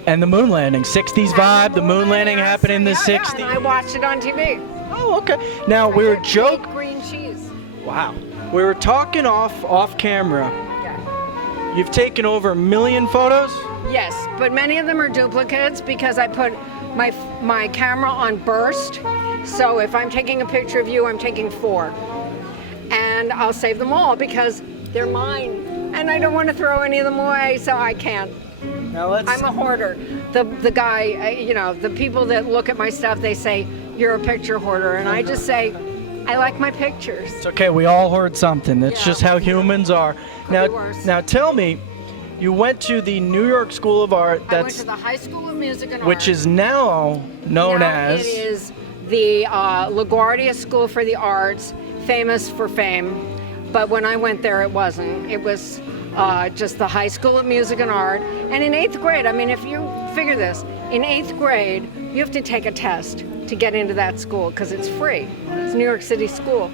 And the moon landing, 60s vibe, the moon landing happened in the 60s. Yeah, and I watched it on TV. Oh, okay. Now, we were joking. Green cheese. Wow. We were talking off camera. Yeah. You've taken over 1 million photos? Yes, but many of them are duplicates because I put my camera on burst. So if I'm taking a picture of you, I'm taking 4. And I'll save them all because they're mine. And I don't want to throw any of them away, so I can't. Now I'm a hoarder. The guy, you know, the people that look at my stuff, they say, you're a picture hoarder. And I just say, I like my pictures. It's okay, we all hoard something. That's just how humans are. Now tell me, you went to the New York School of Art. I went to the High School of Music and Art. Which is now known as? It is the LaGuardia School for the Arts, famous for fame. But when I went there, it wasn't. It was just the High School of Music and Art. And in 8th grade, I mean, if you figure this. In 8th grade, you have to take a test to get into that school because it's free. It's a New York City school.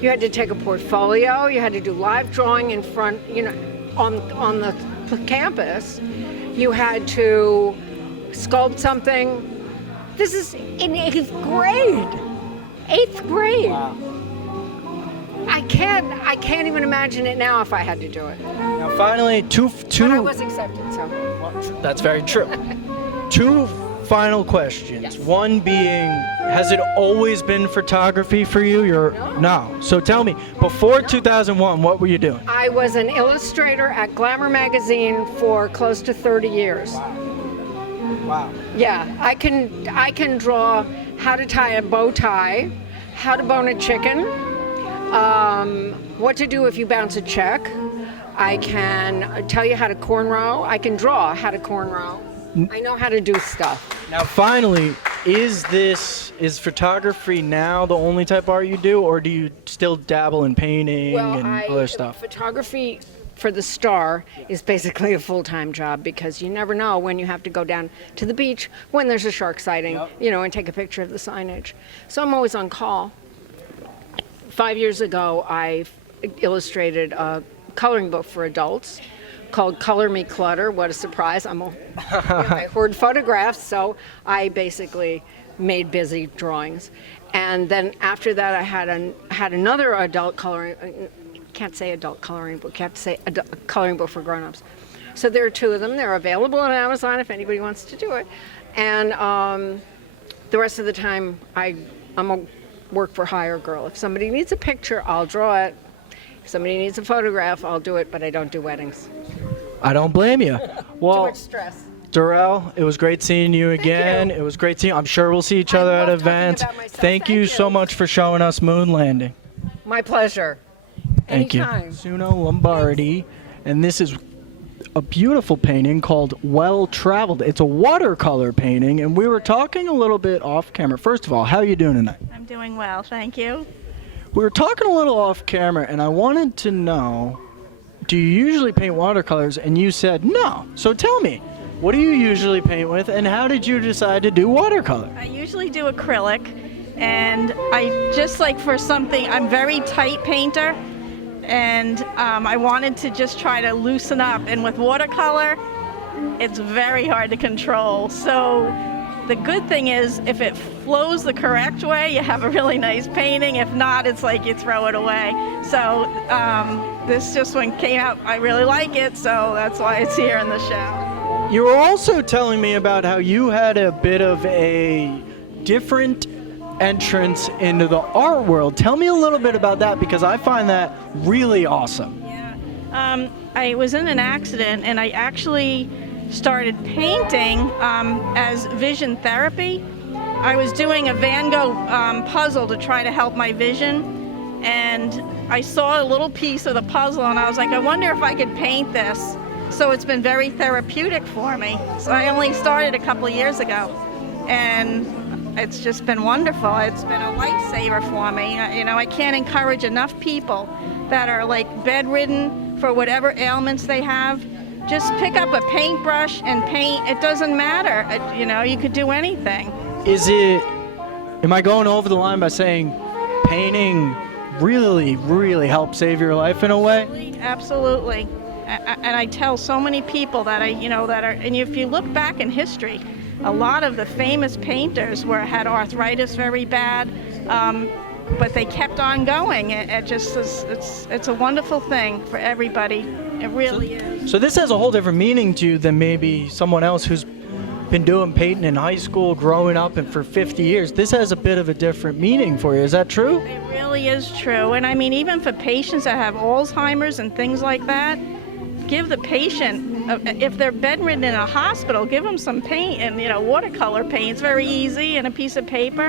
You had to take a portfolio. You had to do live drawing in front, on the campus. You had to sculpt something. This is in 8th grade. 8th grade. Wow. I can't even imagine it now if I had to do it. Now, finally, But I was accepted, so. That's very true. 2 final questions. Yes. One being, has it always been photography for you? No. So tell me, before 2001, what were you doing? I was an illustrator at Glamour magazine for close to 30 years. Wow. Yeah, I can draw how to tie a bow tie, how to bone a chicken, what to do if you bounce a check. I can tell you how to cornrow. I can draw how to cornrow. I know how to do stuff. Now, finally, is photography now the only type of art you do, or do you still dabble in painting and other stuff? Photography for the Star is basically a full-time job because you never know when you have to go down to the beach when there's a shark sighting, and take a picture of the signage. So I'm always on call. 5 years ago, I illustrated a coloring book for adults called Color Me Clutter. What a surprise. I hoard photographs, so I basically made busy drawings. And then after that, I had another adult coloring, can't say adult coloring book, you have to say a coloring book for grown-ups. So there are 2 of them. They're available on Amazon if anybody wants to do it. And the rest of the time, I'm a work for hire girl. If somebody needs a picture, I'll draw it. If somebody needs a photograph, I'll do it, but I don't do weddings. I don't blame you. Well, Too much stress. Darrell, it was great seeing you again. It was great seeing you. I'm sure we'll see each other at events. Thank you so much for showing us Moon Landing. My pleasure. Thank Anytime. you. Suno Lombardi. And this is a beautiful painting called Well Traveled. It's a watercolor painting, and we were talking a little bit off camera. First of all, how are you doing tonight? I'm doing well, thank you. We were talking a little off camera, and I wanted to know, do you usually paint watercolors? And you said no. So tell me, what do you usually paint with, and how did you decide to do watercolor? I usually do acrylic, and I just like for something, I'm very tight painter, and I wanted to just try to loosen up. And with watercolor, it's very hard to control. So the good thing is if it flows the correct way, you have a really nice painting. If not, it's like you throw it away. So this just one came out, I really like it, so that's why it's here in the show. You were also telling me about how you had a bit of a different entrance into the art world. Tell me a little bit about that, because I find that really awesome. I was in an accident, and I actually started painting as vision therapy. I was doing a Van Gogh puzzle to try to help my vision, and I saw a little piece of the puzzle, and I was like, I wonder if I could paint this. So it's been very therapeutic for me. So I only started a couple of years ago, and it's just been wonderful. It's been a lifesaver for me. I can't encourage enough people that are like bedridden for whatever ailments they have. Just pick up a paintbrush and paint. It doesn't matter. You could do anything. Am I going over the line by saying painting really, really helps save your life in a way? Absolutely. And I tell so many people that and if you look back in history, a lot of the famous painters had arthritis very bad, but they kept on going. It's a wonderful thing for everybody. It really is. So this has a whole different meaning to you than maybe someone else who's been doing painting in high school, growing up, and for 50 years. This has a bit of a different meaning for you. Is that true? It really is true. And I mean, even for patients that have Alzheimer's and things like that, give the patient, if they're bedridden in a hospital, give them some paint and watercolor paint. It's very easy, and a piece of paper.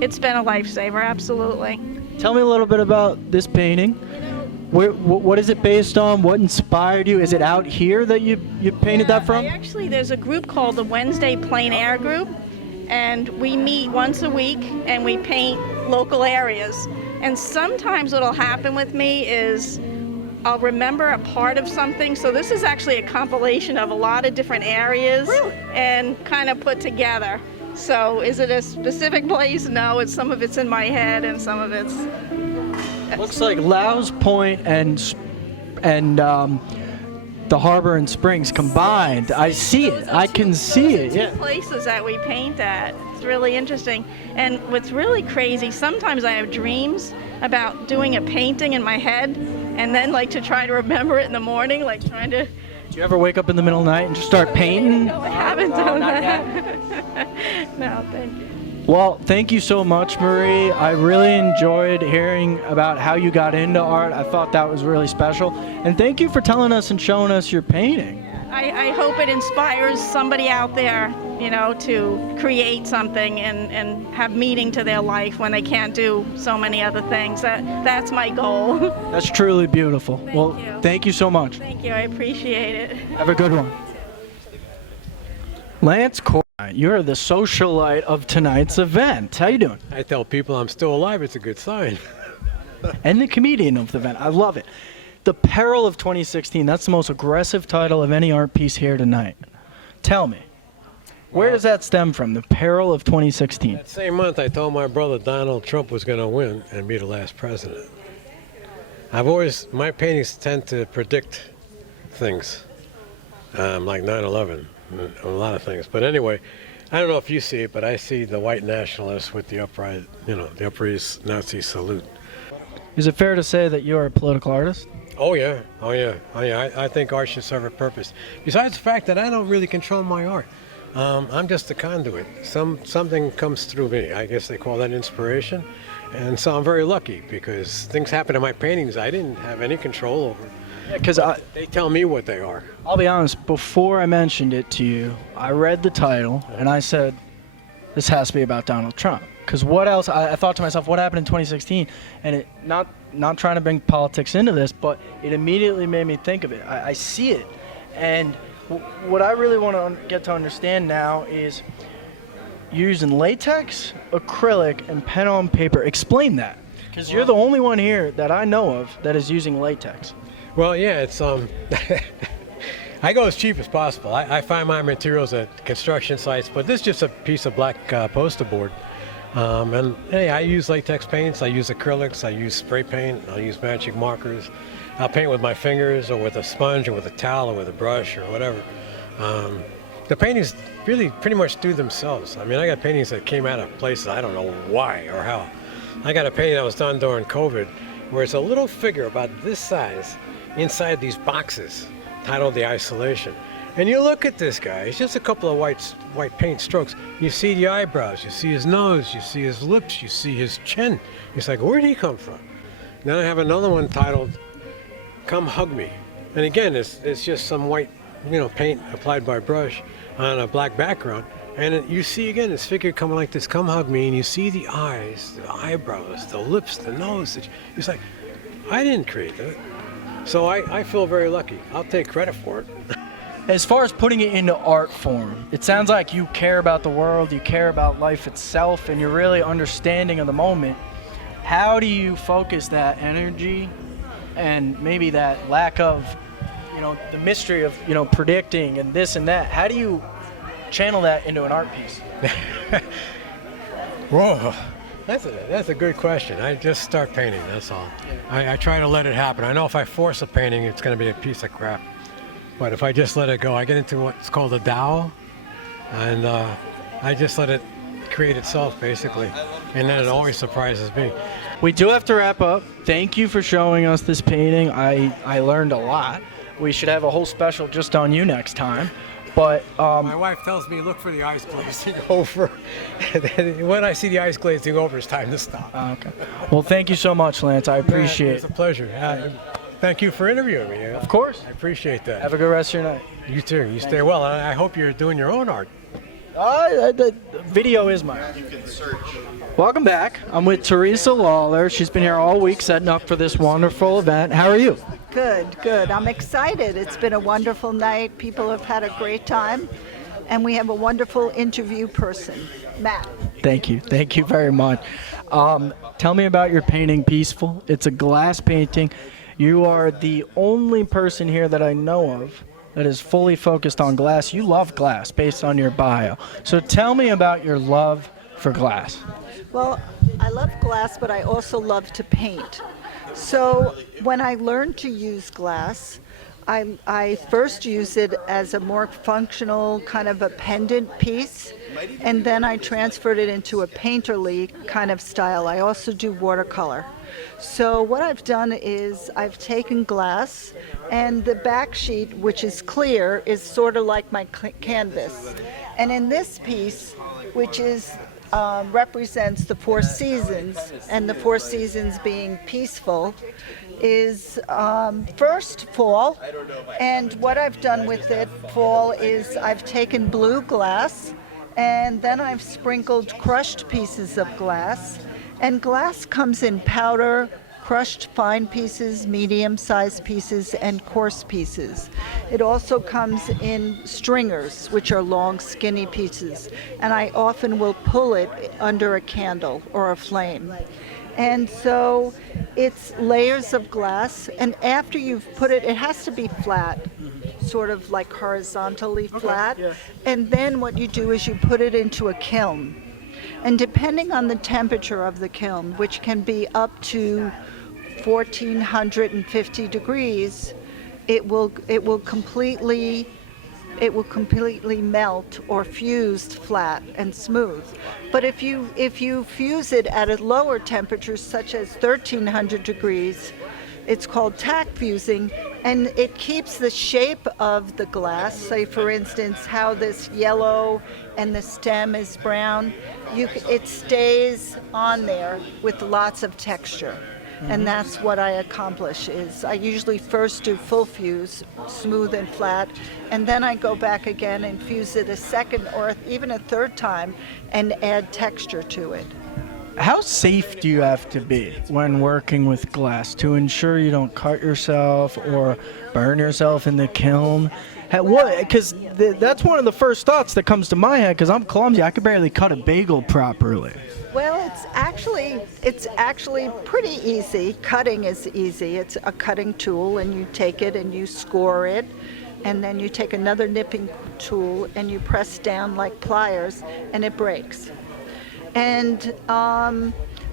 It's been a lifesaver, absolutely. Tell me a little bit about this painting. What is it based on? What inspired you? Is it out here that you painted that from? Actually, there's a group called the Wednesday Plein Air Group, and we meet once a week and we paint local areas. And sometimes what'll happen with me is I'll remember a part of something. So this is actually a compilation of a lot of different areas and kind of put together. So is it a specific place? No, some of it's in my head and some of it's... Looks like Lownes Point and the harbor and Springs combined. I see it. I can see it. Yeah. Places that we paint at. It's really interesting. And what's really crazy, sometimes I have dreams about doing a painting in my head and then like to try to remember it in the morning, like trying to... Do you ever wake up in the middle of the night and just start painting? No, I haven't done that. No, thank you. Well, thank you so much, Marie. I really enjoyed hearing about how you got into art. I thought that was really special. And thank you for telling us and showing us your painting. I hope it inspires somebody out there, you know, to create something and have meaning to their life when they can't do so many other things. That's my goal. That's truly beautiful. Thank you so much. Thank you. I appreciate it. Have a good one. Lance Court, you're the socialite of tonight's event. How you doing? I tell people I'm still alive. It's a good sign. And the comedian of the event. I love it. The Peril of 2016. That's the most aggressive title of any art piece here tonight. Tell me, where does that stem from? The Peril of 2016. That same month, I told my brother Donald Trump was going to win and be the last president. My paintings tend to predict things, like 9/11. A lot of things. But anyway, I don't know if you see it, but I see the white nationalists with the upright, the upraised Nazi salute. Is it fair to say that you're a political artist? Oh yeah. I think art should serve a purpose. Besides the fact that I don't really control my art. I'm just a conduit. Something comes through me. I guess they call that inspiration. And so I'm very lucky because things happen in my paintings I didn't have any control over. Because they tell me what they are. I'll be honest, before I mentioned it to you, I read the title and I said, this has to be about Donald Trump. Because what else? I thought to myself, what happened in 2016? And it not trying to bring politics into this, but it immediately made me think of it. I see it. And what I really want to get to understand now is you're using latex, acrylic, and pen on paper. Explain that. Because you're the only one here that I know of that is using latex. Well, yeah, it's I go as cheap as possible. I find my materials at construction sites, but this is just a piece of black poster board. And hey, I use latex paints, I use acrylics, I use spray paint, I use magic markers. I'll paint with my fingers or with a sponge or with a towel or with a brush or whatever. The paintings really pretty much do themselves. I mean, I got paintings that came out of places I don't know why or how. I got a painting that was done during COVID where it's a little figure about this size inside these boxes titled The Isolation. And you look at this guy, it's just a couple of white paint strokes. You see the eyebrows, you see his nose, you see his lips, you see his chin. It's like, where'd he come from? Then I have another one titled Come Hug Me. And again, it's just some white, paint applied by brush on a black background. And you see again this figure coming like this, come hug me, and you see the eyes, the eyebrows, the lips, the nose. It's like, I didn't create that. So I feel very lucky. I'll take credit for it. As far as putting it into art form, it sounds like you care about the world, you care about life itself, and you're really understanding of the moment. How do you focus that energy and maybe that lack of, the mystery of, predicting and this and that? How do you channel that into an art piece? Whoa, that's a good question. I just start painting, that's all. I try to let it happen. I know if I force a painting, it's going to be a piece of crap. But if I just let it go, I get into what's called a Tao, and I just let it create itself, basically. And then it always surprises me. We do have to wrap up. Thank you for showing us this painting. I learned a lot. We should have a whole special just on you next time. But my wife tells me, look for the eyes glazing over. When I see the eyes glazing over, it's time to stop. Okay. Well, thank you so much, Lance. I appreciate it. It's a pleasure. Thank you for interviewing me. Of course. I appreciate that. Have a good rest of your night. You too. You stay well. I hope you're doing your own art. The video is mine. You can search. Welcome back. I'm with Teresa Lawler. She's been here all week setting up for this wonderful event. How are you? Good. I'm excited. It's been a wonderful night. People have had a great time. And we have a wonderful interview person, Matt. Thank you. Thank you very much. Tell me about your painting, Peaceful. It's a glass painting. You are the only person here that I know of that is fully focused on glass. You love glass based on your bio. So tell me about your love for glass. Well, I love glass, but I also love to paint. So when I learned to use glass, I first used it as a more functional kind of a pendant piece, and then I transferred it into a painterly kind of style. I also do watercolor. So what I've done is I've taken glass, and the back sheet, which is clear, is sort of like my canvas. And in this piece, which is represents the four seasons, and the four seasons being peaceful, is first fall. And what I've done with it, fall, is I've taken blue glass, and then I've sprinkled crushed pieces of glass. And glass comes in powder, crushed fine pieces, medium-sized pieces, and coarse pieces. It also comes in stringers, which are long, skinny pieces, and I often will pull it under a candle or a flame. And so it's layers of glass, and after you've put it, it has to be flat, sort of like horizontally flat, and then what you do is you put it into a kiln. And depending on the temperature of the kiln, which can be up to 1450 degrees, it will completely melt or fuse flat and smooth. But if you fuse it at a lower temperature, such as 1300 degrees, it's called tack fusing, and it keeps the shape of the glass. Say, for instance, how this yellow and the stem is brown. It stays on there with lots of texture. And that's what I accomplish. Is I usually first do full fuse, smooth and flat, and then I go back again and fuse it a second or even a third time and add texture to it. How safe do you have to be when working with glass to ensure you don't cut yourself or burn yourself in the kiln? Because that's one of the first thoughts that comes to my head, because I'm clumsy. I could barely cut a bagel properly. Well, it's actually pretty easy. Cutting is easy. It's a cutting tool, and you take it and you score it, and then you take another nipping tool and you press down like pliers, and it breaks. And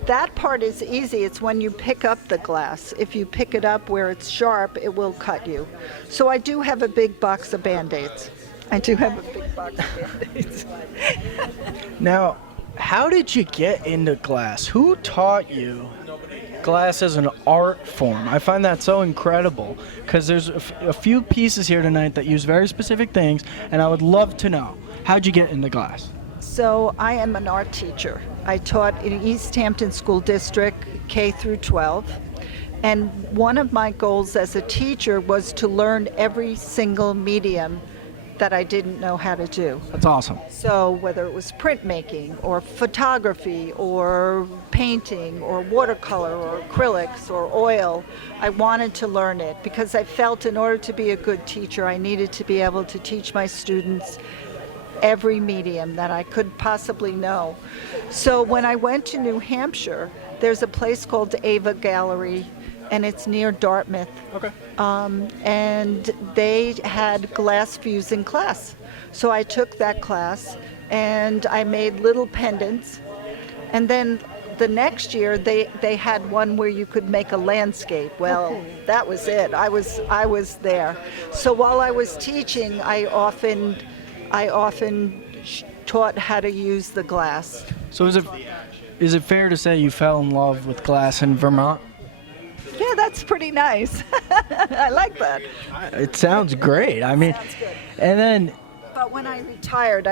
that part is easy. It's when you pick up the glass. If you pick it up where it's sharp, it will cut you. So I do have a big box of Band-Aids. Now, how did you get into glass? Who taught you glass as an art form? I find that so incredible, because there's a few pieces here tonight that use very specific things, and I would love to know, how'd you get into glass? So I am an art teacher. I taught in East Hampton School District, K through 12. And one of my goals as a teacher was to learn every single medium that I didn't know how to do. That's awesome. So whether it was printmaking or photography or painting or watercolor or acrylics or oil, I wanted to learn it because I felt in order to be a good teacher, I needed to be able to teach my students every medium that I could possibly know. So when I went to New Hampshire, there's a place called Ava Gallery, and it's near Dartmouth. Okay. And they had glass fusing class. So I took that class and I made little pendants. And then the next year they had one where you could make a landscape. Well, that was it. I was there. So while I was teaching, I often taught how to use the glass. So is it fair to say you fell in love with glass in Vermont? Yeah, that's pretty nice. I like that. It sounds great. I mean, Sounds good. and then But when I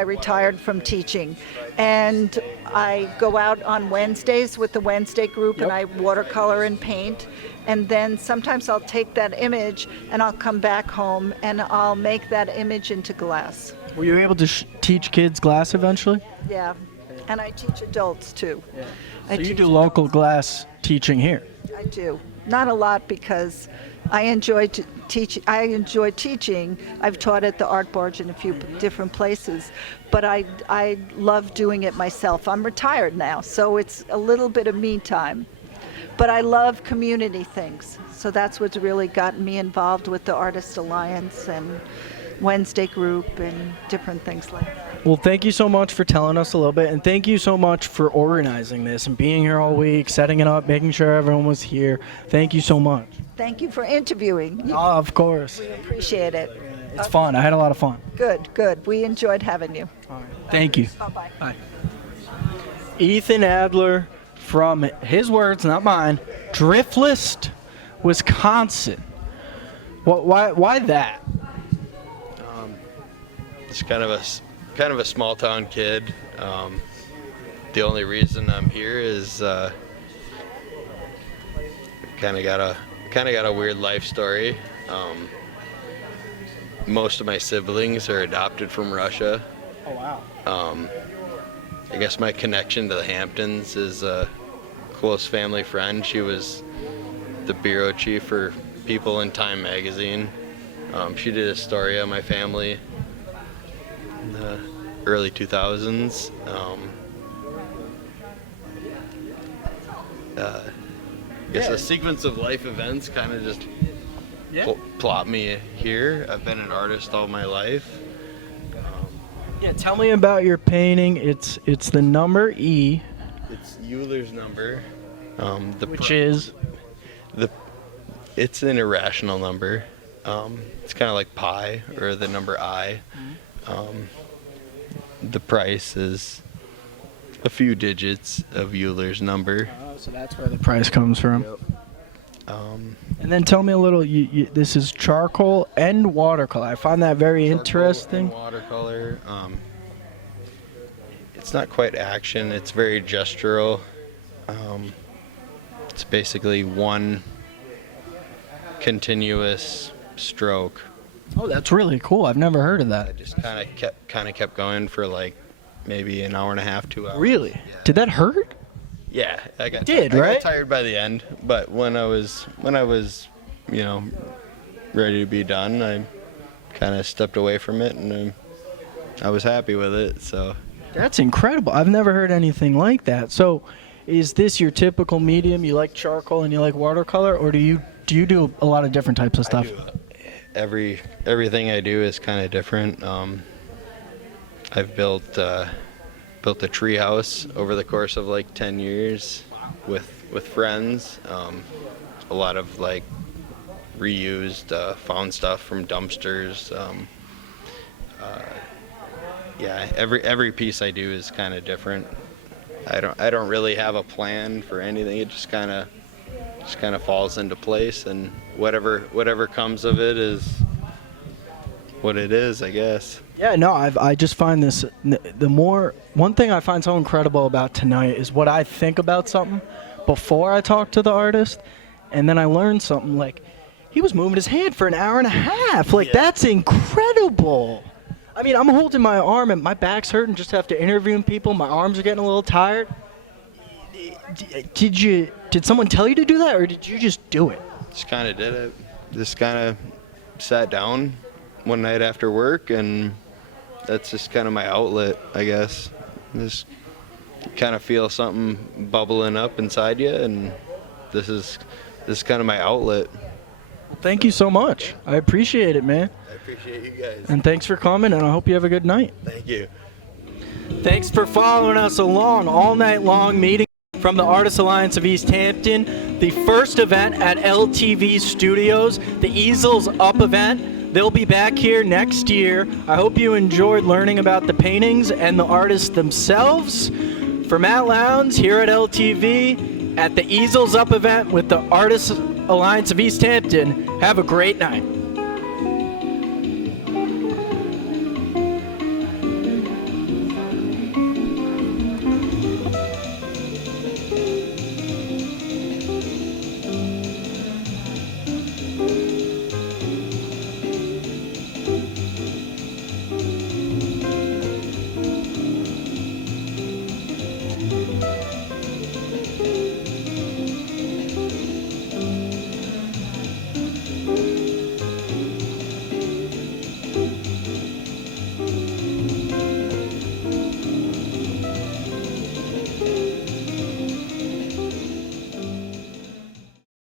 retired from teaching, and I go out on Wednesdays with the Wednesday group, and I watercolor and paint, and then sometimes I'll take that image and I'll come back home and I'll make that image into glass. were you able to teach kids glass eventually? Yeah, and I teach adults too. So you do local glass teaching here? I do. Not a lot because I enjoy teaching. I've taught at the Art Barge in a few different places, but I love doing it myself. I'm retired now, so it's a little bit of me time. but I love community things. So that's what's really gotten me involved with the Artist Alliance and Wednesday group and different things like that. Well, thank you so much for telling us a little bit, and thank you so much for organizing this and being here all week, setting it up, making sure everyone was here. Thank you so much. Thank you for interviewing. Oh, of course. We appreciate it. It's fun. I had a lot of fun. Good. We enjoyed having you. Thank you. Bye-bye. Bye. Ethan Adler, from his words, not mine, Driftless, Wisconsin. Why that? Just kind of a small town kid. The only reason I'm here is kind of got a weird life story. Most of my siblings are adopted from Russia. Oh wow. I guess my connection to the Hamptons is a close family friend. She was the bureau chief for People in Time magazine. She did a story on my family in the early 2000s. I guess a sequence of life events kind of just plot me here. I've been an artist all my life. Yeah, tell me about your painting. It's the number E. It's Euler's number. Which is? It's an irrational number. It's kind of like pi, or the number I. The price is a few digits of Euler's number. Oh, so that's where the price comes from. Yep. And then tell me a little. This is charcoal and watercolor. I find that very interesting. And watercolor. It's not quite action. It's very gestural. It's basically one continuous stroke. Oh, that's really cool. I've never heard of that. I just kind of kept going for like maybe an hour and a half, 2 hours. Really? Yeah. Did that hurt? Yeah, I got right? got tired by the end, but when I was, ready to be done, I kind of stepped away from it, and I was happy with it. So that's incredible. I've never heard anything like that. So, is this your typical medium? You like charcoal and you like watercolor, or do you do a lot of different types of stuff? Everything I do is kind of different. I've built a tree house over the course of like 10 years with friends. A lot of like reused, found stuff from dumpsters. Every piece I do is kind of different. I don't really have a plan for anything. It just kind of falls into place, and whatever comes of it is what it is, I guess. Yeah, no, I just find this, one thing I find so incredible about tonight is what I think about something before I talk to the artist, and then I learn something like, he was moving his hand for an hour and a half. Like, that's incredible. I mean, I'm holding my arm and my back's hurting just after interviewing people. My arms are getting a little tired. Did someone tell you to do that, or did you just do it? Just kind of did it. Just kind of sat down one night after work, and that's just kind of my outlet, I guess. Just kind of feel something bubbling up inside you, and this is kind of my outlet. Well, thank you so much. I appreciate it, man. I appreciate you guys. And thanks for coming, and I hope you have a good night. Thank you. Thanks for following us along all night long, meeting from the Artist Alliance of East Hampton, the first event at LTV Studios, the Easels Up event. They'll be back here next year. I hope you enjoyed learning about the paintings and the artists themselves. For Matt Lownes here at LTV at the Easels Up event with the Artist Alliance of East Hampton, have a great night.